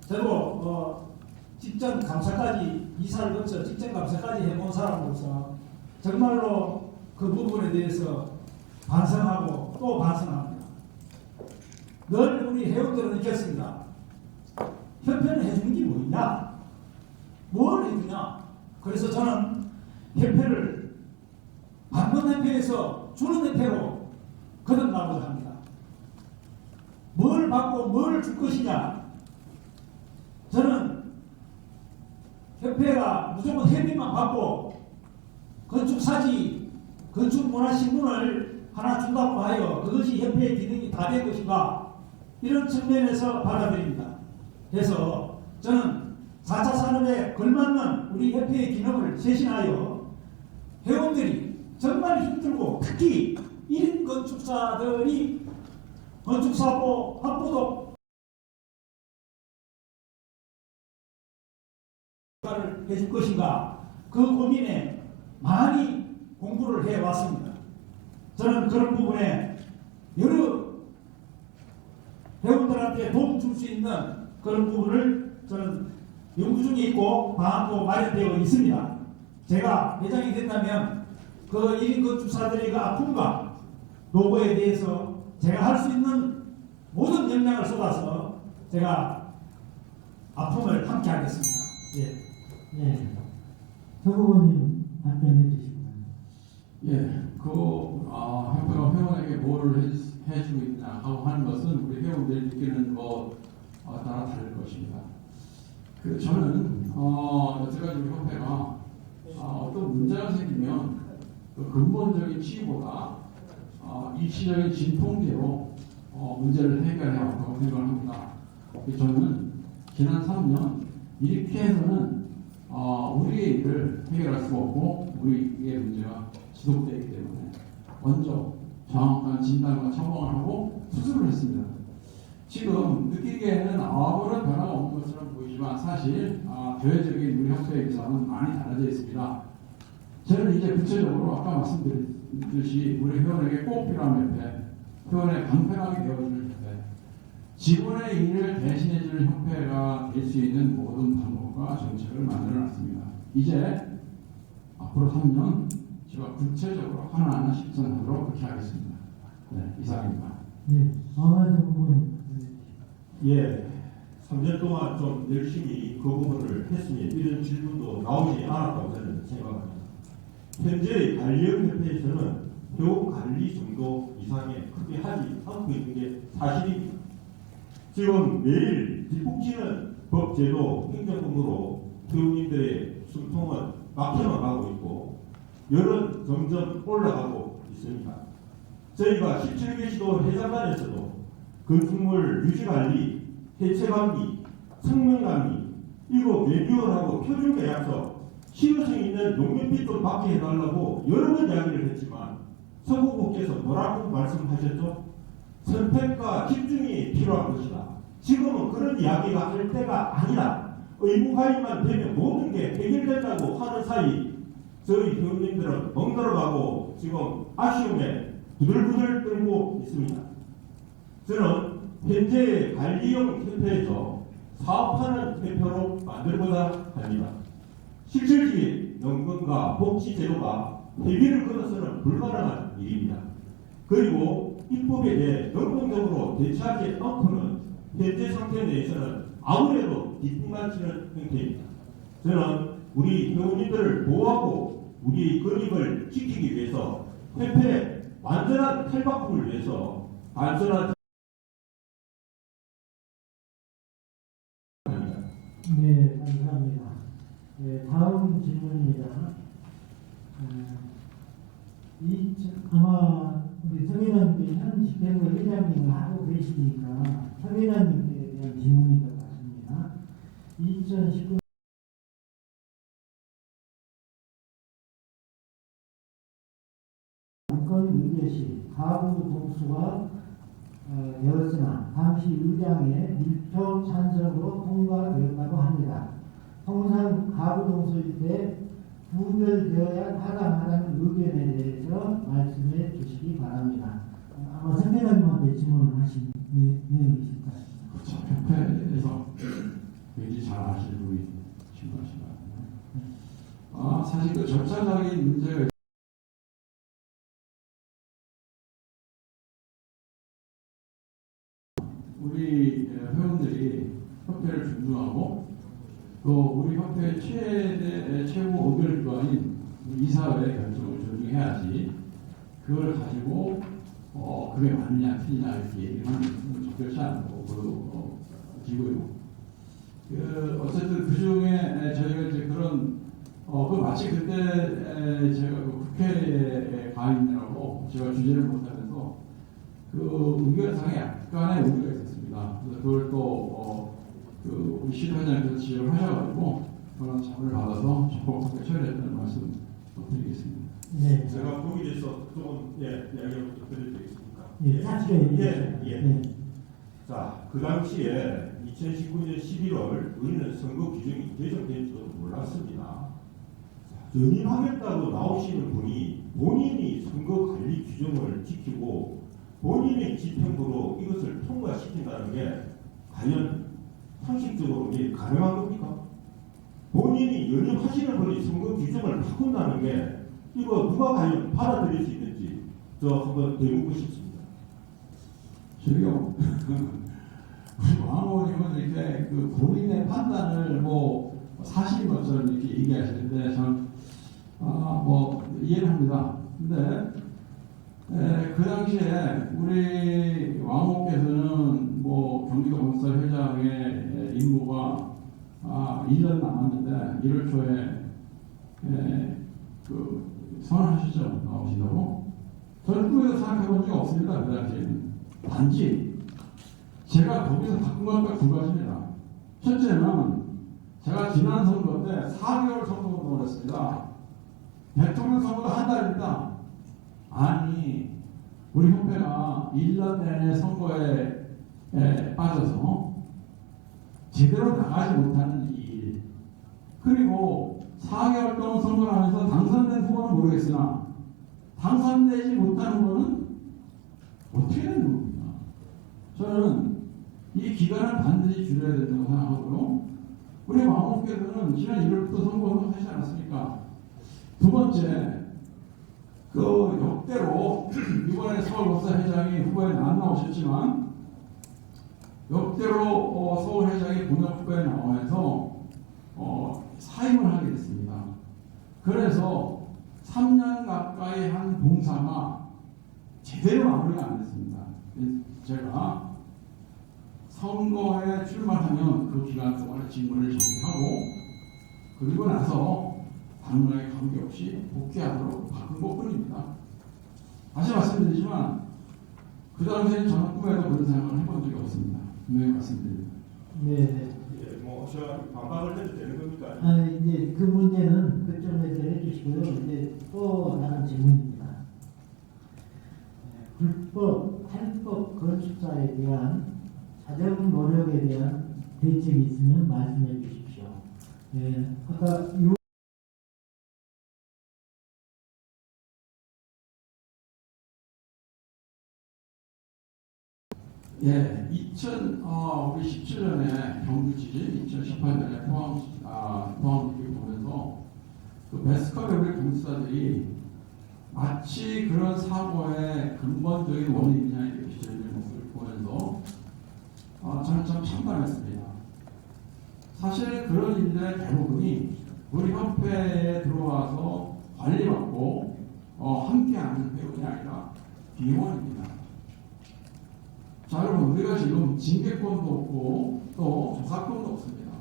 저도 직전 감사까지 이사를 거쳐 직전 감사까지 해본 사람으로서 정말로 그 부분에 대해서 반성하고 또 반성합니다. 늘 우리 회원들은 느꼈습니다. 협회는 해주는 게 뭐냐? 뭘 해주냐? 그래서 저는 협회를 받는 협회에서 주는 협회로 거듭나고자 합니다. 뭘 받고 뭘 줄 것이냐? 저는 협회가 무조건 협의만 받고 건축사지, 건축문화신문을 하나 준다고 하여 그것이 협회의 기능이 다 된 것인가? 이런 측면에서 받아들입니다. 그래서 저는 4차 산업에 걸맞는 우리 협회의 기능을 쇄신하여 회원들이 정말 힘들고 특히 1인 건축사들이 건축사고 확보도 해줄 것인가 그 고민에 많이 공부를 해왔습니다. 저는 그런 부분에 여러 회원들한테 도움 줄 수 있는 그런 부분을 저는 연구 중에 있고 방안도 마련되어 있습니다. 제가 회장이 된다면 그 1인 건축사들의 그 아픔과 노고에 대해서 제가 할 수 있는 모든 역량을 쏟아서 제가 아픔을 함께 하겠습니다. 예. 네. 서 후보님 답변해 주십니다. 예, 협회가 회원에게 뭘 해주고 있냐 하고 하는 것은 우리 회원들이 느끼는 것 따라 다를 것입니다. 저는 여태까지 우리 협회가 어떤 문제가 생기면 그 근본적인 치유보다 일시적인 진통제로 문제를 해결해 왔다고 생각을 합니다. 저는 지난 3년 이렇게 해서는 우리의 일을 해결할 수가 없고 우리의 문제가 지속되기 때문에 먼저 정확한 진단과 처방을 하고 수술을 했습니다. 지금 느끼기에는 아무런 변화가 없는 것처럼 보이지만 사실 대외적인 우리 협회의 기사는 많이 달라져 있습니다. 저는 이제 구체적으로 아까 말씀드렸듯이 우리 회원에게 꼭 필요한 협회, 회원의 간편하게 되어주는 협회, 직원의 일을 대신해주는 협회가 될 수 있는 모든 방법과 정책을 만들어놨습니다. 이제 앞으로 3년 제가 구체적으로 하나하나 실천하도록 그렇게 하겠습니다. 네, 이상입니다. 네, 박완석 후보님. 예, 3년 동안 좀 열심히 그 부분을 했으니 이런 질문도 나오지 않았다고 저는 생각합니다. 현재 관리형 협회에서는 회원 관리 정도 이상의 크게 하지 않고 있는 게 사실입니다. 지금 매일 뒷북치는 법, 제도, 행정법으로 회원님들의 숨통은 막혀나가고 있고 열은 점점 올라가고 있습니다. 저희가 17개 시도 회장단에서도 건축물 유지관리, 해체관리, 성명관리 이거 매뉴얼하고 표준계약서 실효성 있는 용역비 좀 받게 해달라고 여러 번 이야기를 했지만 서 후보께서 뭐라고 말씀하셨죠? 선택과 집중이 필요한 것이다. 지금은 그런 이야기가 할 때가 아니다. 의무가입만 되면 모든 게 해결된다고 하는 사이 저희 회원님들은 멍들어가고 지금 아쉬움에 부들부들 떨고 있습니다. 저는 현재 관리형 협회에서 사업하는 협회로 만들고자 합니다. 실질적인 연금과 복지 제도가 회비를 걸어서는 불가능한 일입니다. 그리고 입법에 대해 연공적으로 대처하지 않고는 현재 상태 내에서는 아무래도 뒷북만 치는 형태입니다. 저는 우리 회원님들을 보호하고 우리 권익을 지키기 위해서 협회의 완전한 탈바꿈을 위해서 단순한 네, 감사합니다. 네, 다음 질문입니다. 아마 우리 서 회장님이 현 집행부 회장님을 하고 계시니까 서 회장님에 대한 질문인 것 같습니다. 2019 정권 의결시 가구 동수가 되었으나 당시 의장의 밀표 찬성으로 통과되었다고 합니다. 통상 가구 동수일 때 부결되어야 타당하다는 의견에 대해서 말씀해 주시기 바랍니다. 아마 선 회장님한테 질문을 하신 내용이실 것 같습니다. 그렇죠. 협회에서 굉장히 잘 아시는 분이 질문하신 것 같아요. 사실 그 절차적인 문제가 우리 회원들이 협회를 존중하고 또 우리 협회의 최고 의결기관인 이사회의 결정을 존중해야지 그걸 가지고 그게 맞느냐 틀리냐 이렇게 얘기하는 것은 적절치 않고 그리고요. 어쨌든 그 중에 저희가 이제 그런 마치 그때 제가 그 국회에 가 있느라고 제가 주제를 못하면서 그 의견상에 약간의 오류가 있었습니다. 그래서 그걸 또 우리 시도회장께서 지적을 하셔가지고 저는 답을 받아서 적극하게 처리했다는 말씀 드리겠습니다. 네. 제가 거기에 대해서 조금 이야기를 드릴 수 있습니까? 예, 사실은 예. 자, 그 당시에 2019년 11월 우리는 선거 규정이 개정된 줄 몰랐습니다. 연임하겠다고 나오시는 분이 본인이 선거 관리 규정을 지키고 본인의 집행부로 이것을 통과시킨다는 게 과연 상식적으로 이게 가능한 겁니까? 본인이 연임하시는 분이 선거 규정을 바꾼다는 게 이거 누가 과연 받아들일 수 있는지 저 한번 되묻고 싶습니다. 저기요, 우리 왕 의원님은 이렇게 그 본인의 판단을 뭐 사실인 것처럼 이렇게 얘기하시는데 저는 뭐 이해를 합니다. 근데 그 당시에 우리 왕호께서는 뭐 경기도 건설 회장의 임무가 1년 남았는데 1월 초에 그 선언하시죠. 나오신다고. 저는 꿈에도 생각해 본 적 없습니다. 그 당시에는. 단지 제가 거기서 바꾼 건 딱 두 가지입니다. 첫째는 제가 지난 선거 때 4개월 선거운동을 했습니다. 대통령 선거도 한 달입니다. 아니 우리 협회가 1년 내내 선거에 빠져서 제대로 나가지 못하는 일, 그리고 4개월 동안 선거를 하면서 당선된 후보는 모르겠으나 당선되지 못한 후보는 어떻게 되는 겁니까? 저는 이 기간을 반드시 줄여야 된다고 생각하고요. 우리 왕호께서는 지난 1월부터 선거를 하지 않았습니까? 두 번째, 그 역대로 이번에 서울법사회장이 후보에 안 나오셨지만 역대로 서울회장이 본역 후보에 나오면서 사임을 하게 됐습니다. 그래서 3년 가까이 한 봉사가 제대로 마무리가 안 됐습니다. 제가 선거에 출마하면 그 기간 동안에 직무를 정리하고 그리고 나서 당론에 관계없이 복귀하도록 바꾼 것뿐입니다. 다시 말씀드리지만 그 당시에 저는 꿈에도 그런 생각을 해본 적이 없습니다. 분명히 말씀드립니다. 네. 예, 뭐 제가 반박을 해도 되는 겁니까? 이제 그 문제는 그쪽에서 해주시고요. 이제 또 다른 질문입니다. 불법, 탈법 건축사에 대한 사정 노력에 대한 대책이 있으면 말씀해 주십시오. 아까 예, 우리 17년에 경주 지진, 2018년에 포항 지진 보면서 그 베스컵의 우리 공사들이 마치 그런 사고의 근본적인 원인이냐 이렇게 비춰지는 모습을 보면서 저는 참 참담했습니다. 사실 그런 일들의 대부분이 우리 협회에 들어와서 관리받고 함께하는 회원이 아니라 비원입니다. 자, 여러분, 우리가 지금 징계권도 없고 또 조사권도 없습니다.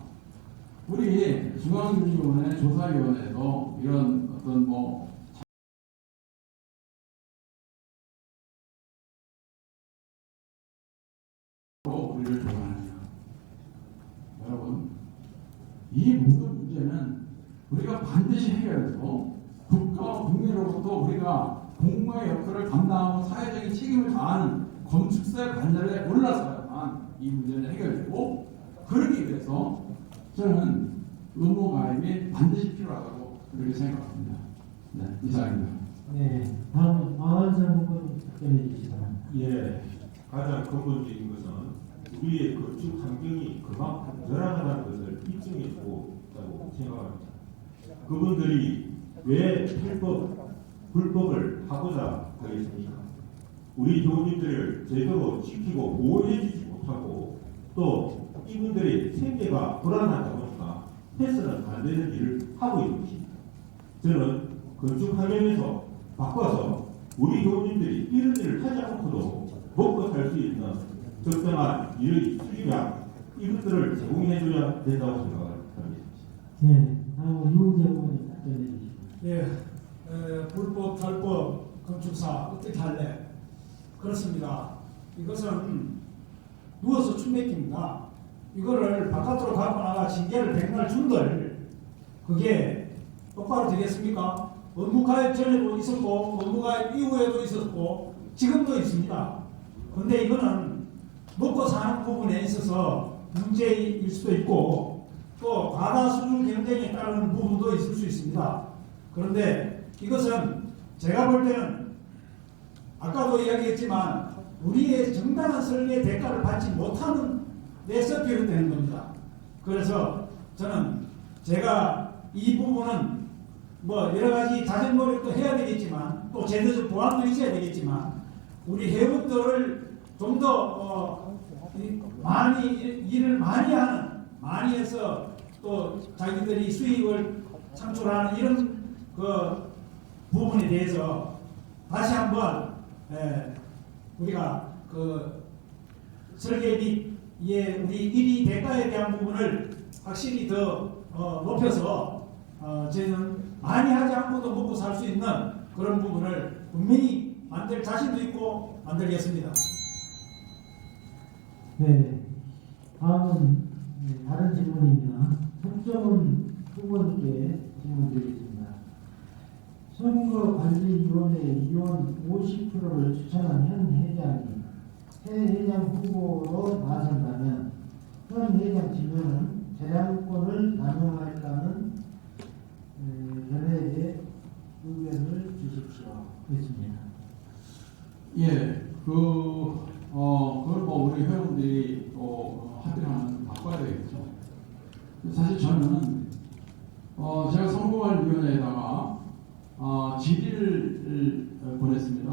우리 중앙윤리위원회 조사위원회에서 이런 어떤 우리를 조사합니다. 여러분, 이 모든 문제는 우리가 반드시 해결해서 국가와 국민으로부터 우리가 공무의 역할을 감당하고 사회적인 책임을 다하는 건축사 관절에 올라서야만 이 문제는 해결되고, 그러기 위해서 저는 의무 가입이 반드시 필요하다고 그렇게 생각합니다. 네, 이상입니다. 네, 다음 마원성 후보 답변해 주시기 바랍니다. 예, 가장 근본적인 것은 우리의 건축 환경이 그만큼 열악하다는 것을 입증해주고 있다고 생각합니다. 그분들이 왜 불법을 하고자 하겠습니까? 우리 교우님들을 제대로 지키고 보호해주지 못하고 또 이분들의 생계가 불안하다 보니까 해서는 안 되는 일을 하고 있는 것입니다. 저는 건축 환경에서 바꿔서 우리 교우님들이 이런 일을 하지 않고도 먹고 살 수 있는 적당한 일의 수익량 이것들을 제공해줘야 된다고 생각합니다. 네, 다음 유재 후보님 답변해 주시기 바랍니다. 불법 탈법 건축 건축사 어떻게 할래? 그렇습니다. 이것은 누워서 춤 맥힙니다. 이거를 바깥으로 갖고 나가 징계를 백날 준들 그게 똑바로 되겠습니까? 업무가입 전에도 있었고 업무가입 이후에도 있었고 지금도 있습니다. 근데 이거는 먹고 사는 부분에 있어서 문제일 수도 있고 또 과다 수준 경쟁에 따르는 부분도 있을 수 있습니다. 그런데 이것은 제가 볼 때는 아까도 이야기했지만 우리의 정당한 설계의 대가를 받지 못하는 데서 비롯되는 겁니다. 그래서 저는 제가 이 부분은 뭐 여러 가지 자정 노력도 해야 되겠지만 또 제도적 보완도 있어야 되겠지만 우리 해운들을 좀 더 많이 일을 많이 해서 또 자기들이 수익을 창출하는 이런 그 부분에 대해서 다시 한번 우리가 그 설계 및 우리 일이 대가에 대한 부분을 확실히 더 높여서 저희는 많이 하지 않고도 먹고 살 수 있는 그런 부분을 분명히 만들 자신도 있고 만들겠습니다. 네, 다음은 다른 질문입니다. 석정훈 후보님께 질문드리겠습니다. 선거관리위원회 위원 50%를 추천한 현 회장이 새 회장 후보로 나선다면 현 회장 지명은 재량권을 남용할까는 견해에 의견을 주십시오. 그렇습니다. 예, 그걸 뭐 우리 회원들이 또 합의하면 바꿔야 되겠죠. 사실 저는 제가 선거관리위원회에다가 질의를 보냈습니다.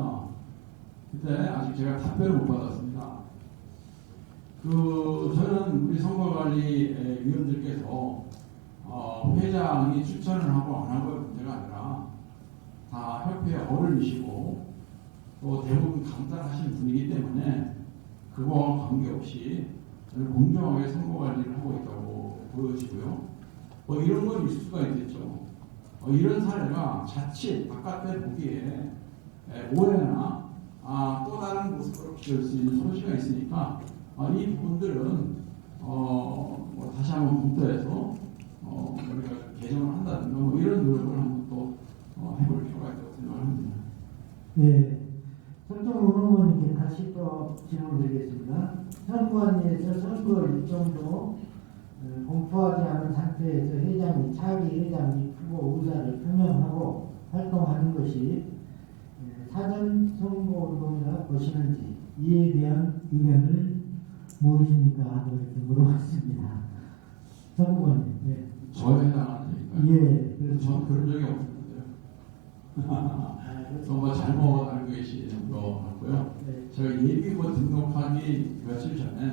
그때 아직 제가 답변을 못 받았습니다. 저는 우리 선거관리위원들께서 회장이 추천을 하고 안 한 것 문제가 아니라 다 협회의 어른이시고 또 대부분 감당하신 분이기 때문에 그거와 관계없이 공정하게 선거관리를 하고 있다고 보여지고요. 이런 건 있을 수가 있겠죠. 이런 사례가 자칫 바깥에 보기에 오해나 또 다른 모습으로 비출 수 있는 소지가 있으니까 이 부분들은 다시 한번 검토해서 우리가 개정을 한다든가 이런 노력을 한번 또 해볼 필요가 있다고 생각합니다. 네, 석정훈 후보님께 다시 또 질문드리겠습니다. 선관위에서 선거 일정도 공포하지 않은 상태에서 회장이 차기 회장 및 후보 의사를 표명하고 활동하는 것이 사전 선거 운동이라 보시는지 이에 대한 의견을 무엇입니까? 하고 이렇게 물어봤습니다. 선 후보님. 네. 저에 해당하는 얘기가요? 예. 그래서 저는 그런 적이 없는데요. 정말 잘못 알고 계시는 거 같고요. 네. 제가 예비후보 등록하기 며칠 전에 네.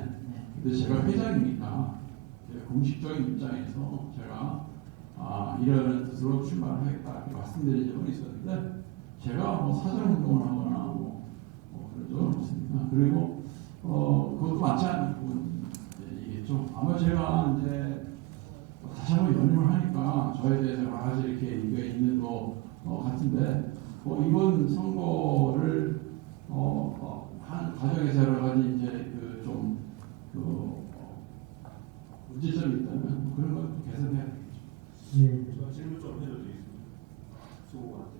근데 제가 회장이니까 공식적인 입장에서 제가 이런 뜻으로 출마를 하겠다 이렇게 말씀드린 적은 있었는데 제가 사전 운동을 하거나 그런 적은 없습니다. 그리고 그것도 많지 않은 부분이겠죠. 아마 제가 이제 다시 한번 연임을 하니까 저에 대해서 여러 가지 이렇게 얘기가 있는 것 같은데 이번 선거를 한 과정에서 여러 가지 이제 문제점이 있다면 그런 건 개선해야 되겠죠. 예. 저 질문 좀 해드리겠습니다. 수고한테.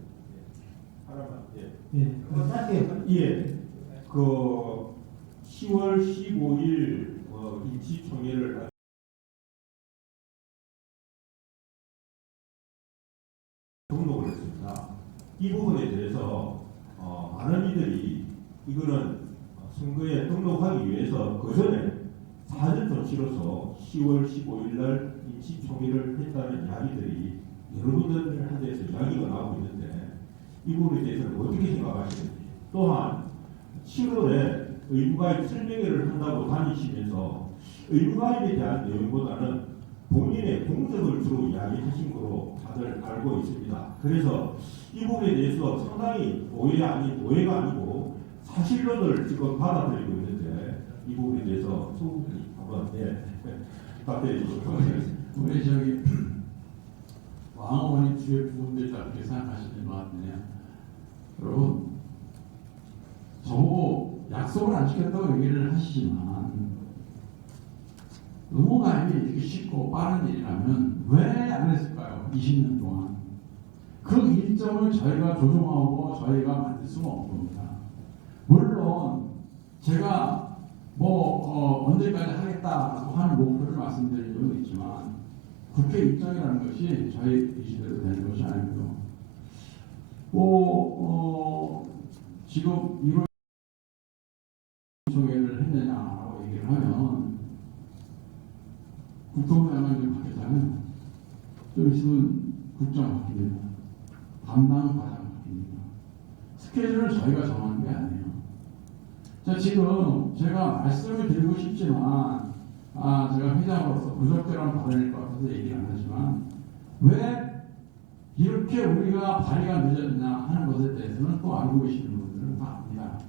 하나만. 예. 짧게. 예. 10월 15일 임시총회를 등록을 했습니다. 이 부분에 대해서 많은 이들이 이거는 선거에 등록하기 위해서 그 전에 사전좀 치러서 10월 15일 날 임시총회를 했다는 이야기들이 여러 분들한테서 이야기가 나오고 있는데 이 부분에 대해서는 어떻게 생각하시는지 또한 7월에 의무가입 설명회를 한다고 다니시면서 의무가입에 대한 내용보다는 본인의 공적을 주로 이야기하신 거로 다들 알고 있습니다. 그래서 이 부분에 대해서 상당히 오해가 아니고 사실론을 지금 받아들이고 있는데 이 부분에 대해서 소분이 한번 답변해 주시기 바랍니다. 우리 왕어머니 주의 부분들 다 그렇게 생각하시는 것 같네요. 여러분 약속을 안 지켰다고 얘기를 하시지만 넘어가임이 이렇게 쉽고 빠른 일이라면 왜 안 했을까요? 20년 동안 그 일정을 저희가 조정하고 저희가 만들 수가 없습니다. 물론 제가 언제까지 하겠다고 하는 목표를 말씀드린 적은 있지만 국회 일정이라는 것이 저희 의지대로 되는 것이 아니고요. 지금 1월 소개를 했느냐라고 얘기를 하면 국토부 장관이 바뀌었잖아요. 좀 있으면 국장 바뀝니다. 담당 과장 바뀝니다. 스케줄을 저희가 정하는 게 아니에요. 자, 지금 제가 말씀을 드리고 싶지만 제가 회장으로서 부적절한 발언일 것 같아서 얘기를 안 하지만 왜 이렇게 우리가 발의가 늦었냐 하는 것에 대해서는 또 알고 계시는 분들은 다 압니다.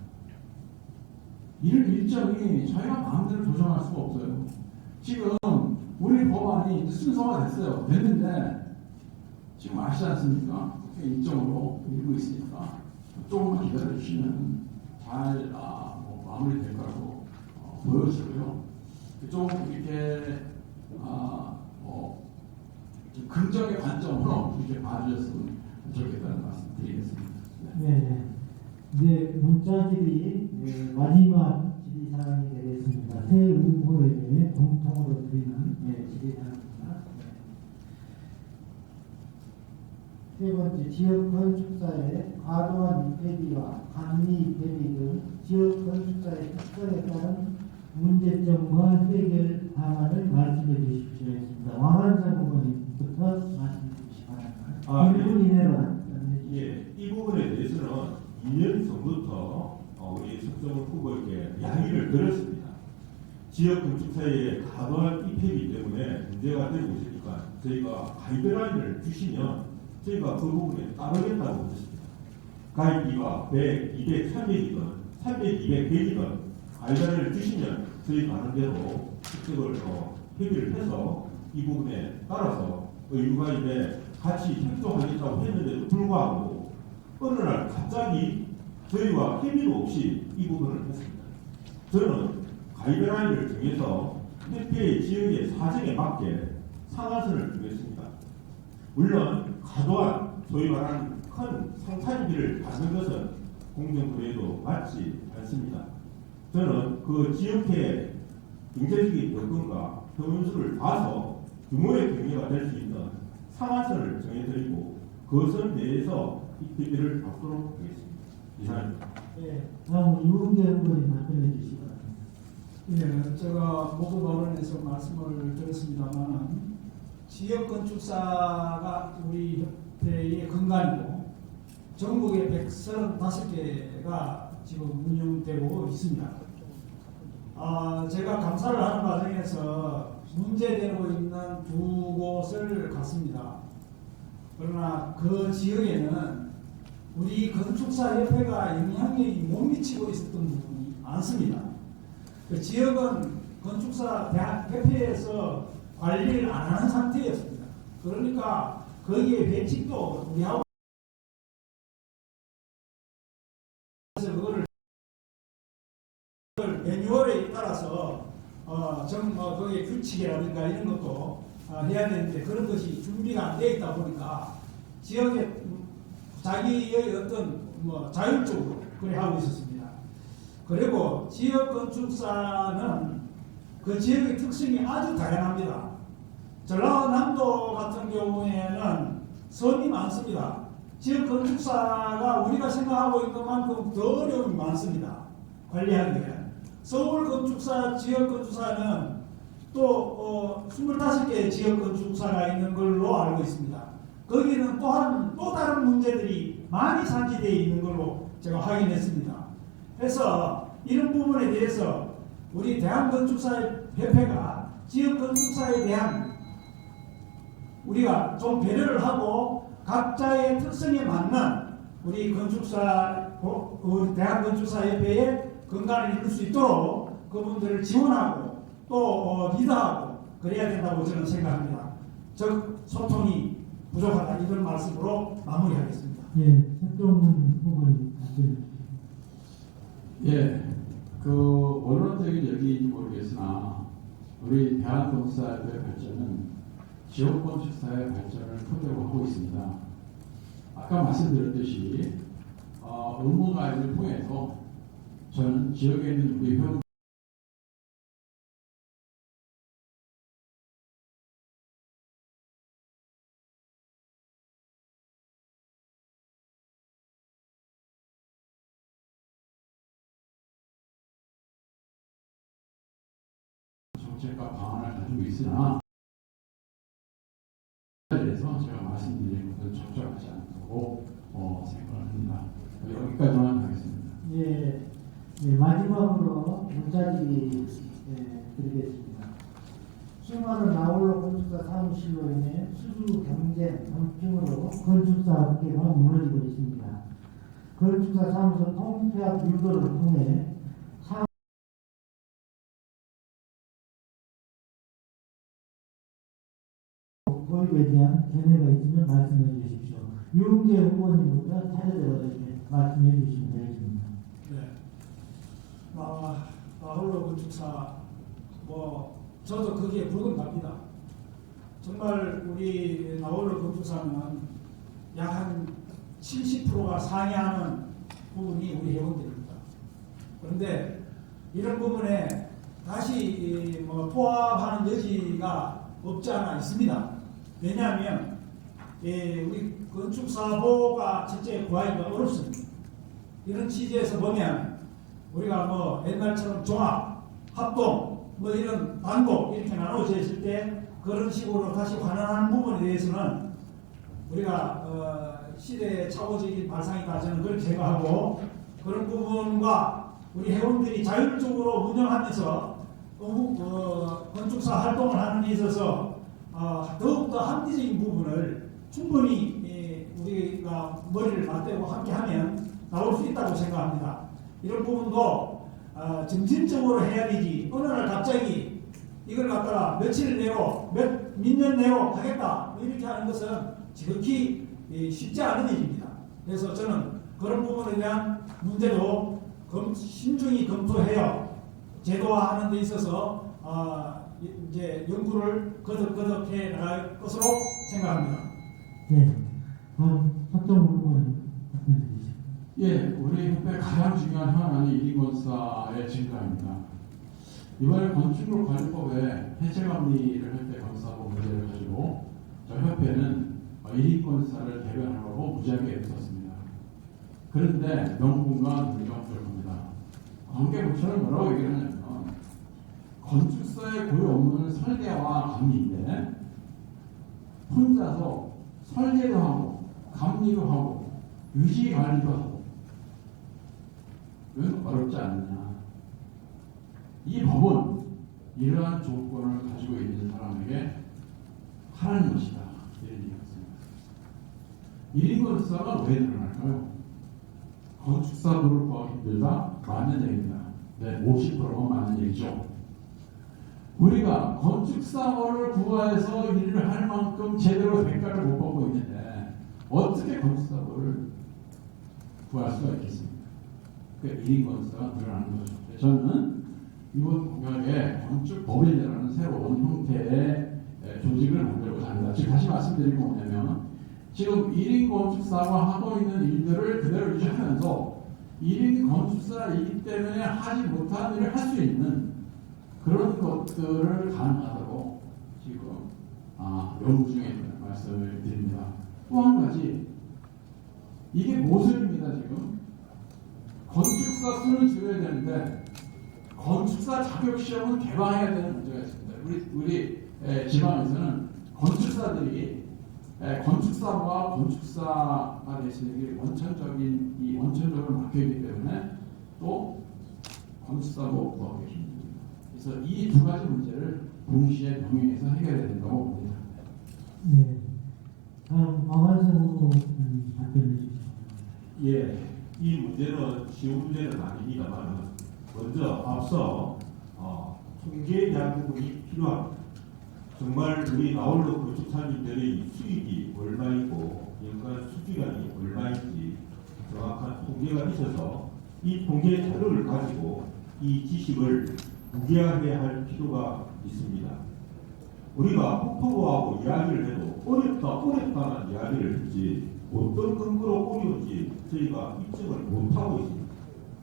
이런 일정이 저희가 마음대로 조정할 수가 없어요. 지금 우리 법안이 순서가 됐는데 지금 아시지 않습니까? 일정으로 밀고 있으니까 조금만 기다려 주시면 잘 마무리될 거라고 보여지고요. 좀 이렇게 좀 긍정의 관점으로 이렇게 봐주셨으면 좋겠다는 말씀 드리겠습니다. 네. 이제 문자질이 마지막 질의사항이 되겠습니다. 새 의무회에 공통으로 드리는 질의사항입니다. 세 번째, 지역 건축사의 과도한 입대비와 감리 입대비 등 지역 건축사의 특성에 따른 문제점과 해결 방안을 말씀해 주십시오. 했습니다. 왕한상 부모님부터 말씀해 주시기 바랍니다. 1분 이내로. 예, 이 부분에 대해서는 2년 전부터 우리 석정훈 후보에게 이야기를 드렸습니다. 지역 건축사의 과도한 입회비 때문에 문제가 되고 있으니까 저희가 가이드라인을 주시면 저희가 그 부분에 따르겠다고 했습니다. 가입비가 100, 200, 300이든 300, 200, 100이든 가이드라인을 주시면 저희가 하는 대로 획득을 협의를 해서 이 부분에 따라서 의무가입에 같이 협조하겠다고 했는데도 불구하고 어느 날 갑자기 저희와 협의도 없이 이 부분을 했습니다. 저는 가이드라인을 정해서 협회의 지역의 사정에 맞게 상한선을 정했습니다. 물론 과도한 소위 말하는 큰 상산비를 받는 것은 공정거래에도 맞지 않습니다. 저는 그 지역의 경제적인 여건과 경험수를 봐서 규모의 경제가 될 수 있는 상한선을 정해드리고 그것을 내에서 입회비를 받도록 하겠습니다. 이상입니다. 네. 다음 이웅재 후보님 답변해 주시기 바랍니다. 예, 제가 모두 발언에서 말씀을 드렸습니다만 지역 건축사가 우리 협회의 근간이고 전국에 135개가 지금 운영되고 있습니다. 제가 감사를 하는 과정에서 문제되고 있는 두 곳을 갔습니다. 그러나 그 지역에는 우리 건축사협회가 영향력이 못 미치고 있었던 부분이 많습니다. 그 지역은 건축사 협회에서 관리를 안 하는 상태였습니다. 그러니까 거기에 배치도 우리하고 그래서 그거를 매뉴얼에 따라서 거기에 규칙이라든가 이런 것도 해야 되는데 그런 것이 준비가 안 되어 있다 보니까 지역에 자기의 어떤 자율적으로 그래 하고 있었습니다. 그리고 지역 건축사는 그 지역의 특성이 아주 다양합니다. 전라남도 같은 경우에는 섬이 많습니다. 지역 건축사가 우리가 생각하고 있는 만큼 더 어려움이 많습니다. 관리하기에. 서울 건축사, 지역 건축사는 또 25개의 지역 건축사가 있는 걸로 알고 있습니다. 거기는 또 다른 문제들이 많이 산지되어 있는 걸로 제가 확인했습니다. 그래서 이런 부분에 대해서 우리 대한건축사협회가 지역건축사에 대한 우리가 좀 배려를 하고 각자의 특성에 맞는 우리 우리 대한건축사협회의 건강을 이룰 수 있도록 그분들을 지원하고 또 리더하고 그래야 된다고 저는 생각합니다. 즉 소통이 부족하다 이런 말씀으로 마무리하겠습니다. 예, 석정훈 후보님 답변해 주십시오. 예, 얘기했으나 우리 대한건축사의 발전은 지역건축사의 발전을 토대로 하고 있습니다. 아까 말씀드렸듯이 의무 가이드를 통해서 저는 지역에 있는 우리 회원 정책과 방안을 가지고 있으나 그래서 제가 말씀드린 것은 적절하지 않다고 생각을 합니다. 여기까지만 하겠습니다. 예, 마지막으로 문자드리 드리겠습니다. 수많은 나홀로 건축사 사무실로 인해 수주 경쟁 덤핑으로 건축사 업계가 무너지고 있습니다. 건축사 사무소 통폐합 유도를 통해 고입에 대한 견해가 있으면 말씀해 주십시오. 유은계 후보님부터 차례대로 이렇게 말씀해 주시면 되겠습니다. 네. 나홀로 건축사 저도 거기에 불금답니다. 정말 우리 나홀로 건축사는 약 한 70%가 상회하는 부분이 우리 회원들입니다. 그런데 이런 부분에 다시 포함하는 여지가 없지 않아 있습니다. 왜냐하면 우리 건축사보가 첫째 구하기가 어렵습니다. 이런 취지에서 보면 우리가 옛날처럼 종합, 합동, 이런 단독 이렇게 나눠져 있을 때 그런 식으로 다시 환원하는 부분에 대해서는 우리가 시대의 착오적인 발상이다 저는 그렇게 생각하고 그런 부분과 우리 회원들이 자율적으로 운영하면서 건축사 활동을 하는 데 있어서 더욱더 합리적인 부분을 충분히 우리가 머리를 맞대고 함께하면 나올 수 있다고 생각합니다. 이런 부분도 점진적으로 해야 되지 어느 날 갑자기 이걸 갖다가 며칠 내로 몇 년 내로 하겠다 이렇게 하는 것은 지극히 쉽지 않은 일입니다. 그래서 저는 그런 부분에 대한 문제도 신중히 검토해요. 제도화하는 데 있어서 이제 연구를 거듭해 나갈 것으로 생각합니다. 네, 석정 후보님 답변 주시죠. 예, 우리 협회 가장 중요한 현안이 1인건사의 증가입니다. 이번에 건축물관리법에 해체감리를 할 때 건사법 문제를 가지고 저 협회는 1인건사를 대변하려고 무지하게 애썼습니다. 그런데 명분과 논리가 부족합니다. 관계부처는 뭐라고 얘기를 하냐면 건축사의 고유 업무는 설계와 감리인데 혼자서 설계도 하고 감리도 하고 유지 관리도 하고 이건 어렵지 않느냐. 이 법은 이러한 조건을 가지고 있는 사람에게 하라는 것이다. 이런 얘기였습니다. 1인건수가 왜 늘어날까요? 건축사부를 구하기 힘들다? 맞는 얘기입니다. 네, 50%가 맞는 얘기죠. 우리가 건축사를 구해서 일을 할 만큼 제대로 대가를 못 받고 있는데 어떻게 건축사를 구할 수가 있겠습니까? 그러니까 1인 건축사가 늘어나는 거죠. 저는 이번 공약에 건축법인이라는 새로운 형태의 조직을 만들고자 합니다. 지금 다시 말씀드린 건 뭐냐면 지금 1인 건축사가 하고 있는 일들을 그대로 유지하면서 1인 건축사이기 때문에 하지 못한 일을 할 수 있는 그런 것들을 가능하도록 지금 연구 중에 있는 말씀을 드립니다. 또 한 가지 이게 모순입니다. 지금 건축사 수를 줄여야 되는데 건축사 자격 시험은 개방해야 되는 문제가 있습니다. 우리 지방에서는 건축사들이 건축사와 건축사가 되시는 게 원천적으로 막혀있기 때문에 또 건축사도 구하기 힘듭니다. 그래서 이 두 가지 문제를 동시에 병행해서 해결해야 된다고 봅니다. 네, 다음 박완성 후보님 답변해 주시죠. 예, 이 문제는 쉬운 문제는 아닙니다만 먼저 앞서 통계에 대한 부분이 필요합니다. 정말 우리 나홀로 건축사님들의 수익이 얼마이고 연간 수주량이 얼마인지 정확한 통계가 있어서 이 통계 자료를 가지고 이 지식을 무게하게 할 필요가 있습니다. 우리가 폭포하고 이야기를 해도 어렵다는 이야기를 했지 어떤 근거로 어려운지 저희가 입증을 못하고 있습니다.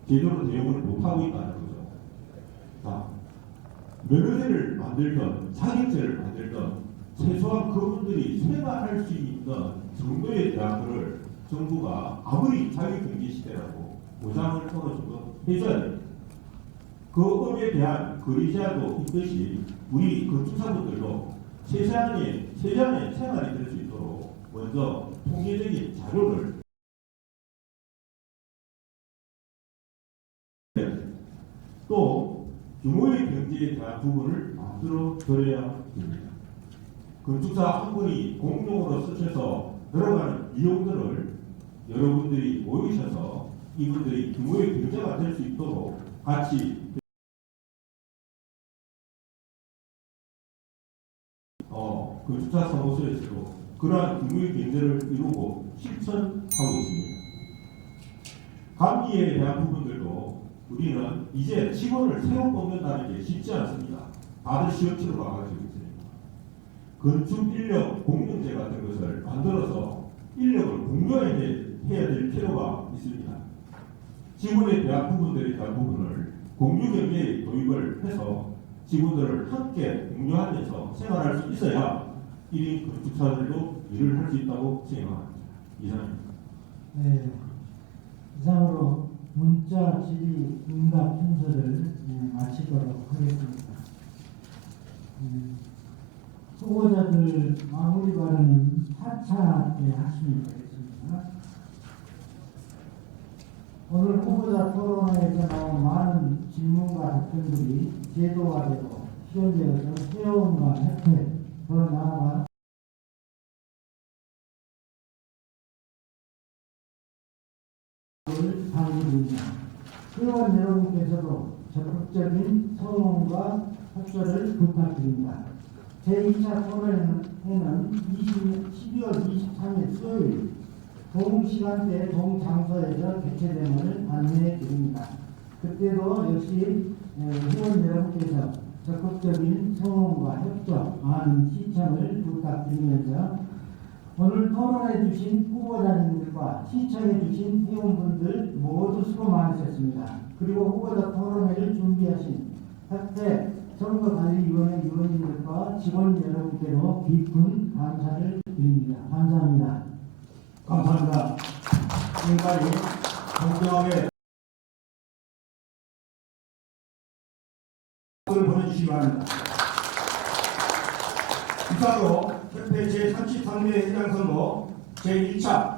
제대로 대응을 못하고 있다는 거죠. 자, 면허제를 만들던 자격제를 만들던 최소한 그분들이 생활할 수 있는 정도의 대학을 정부가 아무리 자유경제 시대라고 보장을 어느 정도 해줘야 됩니다. 그 업에 대한 거리제한도 있듯이 우리 건축사분들도 최소한의 생활이 될 수 있도록 먼저 통계적인 자료를 또 규모의 경제에 대한 부분을 만들어 드려야 됩니다. 건축사 한 분이 공용으로 쓰셔서 들어가는 비용들을 여러분들이 모이셔서 이분들이 규모의 경제가 될 수 있도록 같이 건축사 사무소에서도 그러한 규모의 경제를 이루고 실천하고 있습니다. 감리에 대한 부분들도 우리는 이제 직원을 새로 뽑는다는 게 쉽지 않습니다. 다들 시험 치러 가가지고 있으니까. 건축 인력 공용제 같은 것을 만들어서 인력을 공유해야 될 필요가 있습니다. 직원에 대한 부분들에 대한 부분을 공유 경제에 도입을 해서 직원들을 함께 공유하면서 생활할 수 있어야 1인 건축사들도 일을 할 수 있다고 생각합니다. 이상입니다. 네, 이상으로 문자 질의 응답 순서를 마치도록 하겠습니다. 후보자들 마무리 발언은 4차 때 하시면 되겠습니다. 오늘 후보자 토론회에서 나온 많은 질문과 답변들이 제도화되고 실현되어서 회원과 혜택, 더 나아가 당부드립니다. 회원 여러분께서도 적극적인 성원과 협조를 부탁드립니다. 제2차 토론회는 12월 23일 수요일 동시간대 동장소에서 개최됨을 안내해 드립니다. 그때도 역시 회원 여러분께서 적극적인 성원과 협조, 많은 시청을 부탁드리면서 오늘 토론해 주신 후보자님들과 시청해 주신 회원분들 모두 수고 많으셨습니다. 그리고 후보자 토론회를 준비하신 협회 선거관리위원회 위원님들과 직원 여러분께도 깊은 감사를 드립니다. 감사합니다. 감사합니다. 지금까지 공정하게 보내주시기 바랍니다. 이상으로 협회 제33회 회장 선거 제1차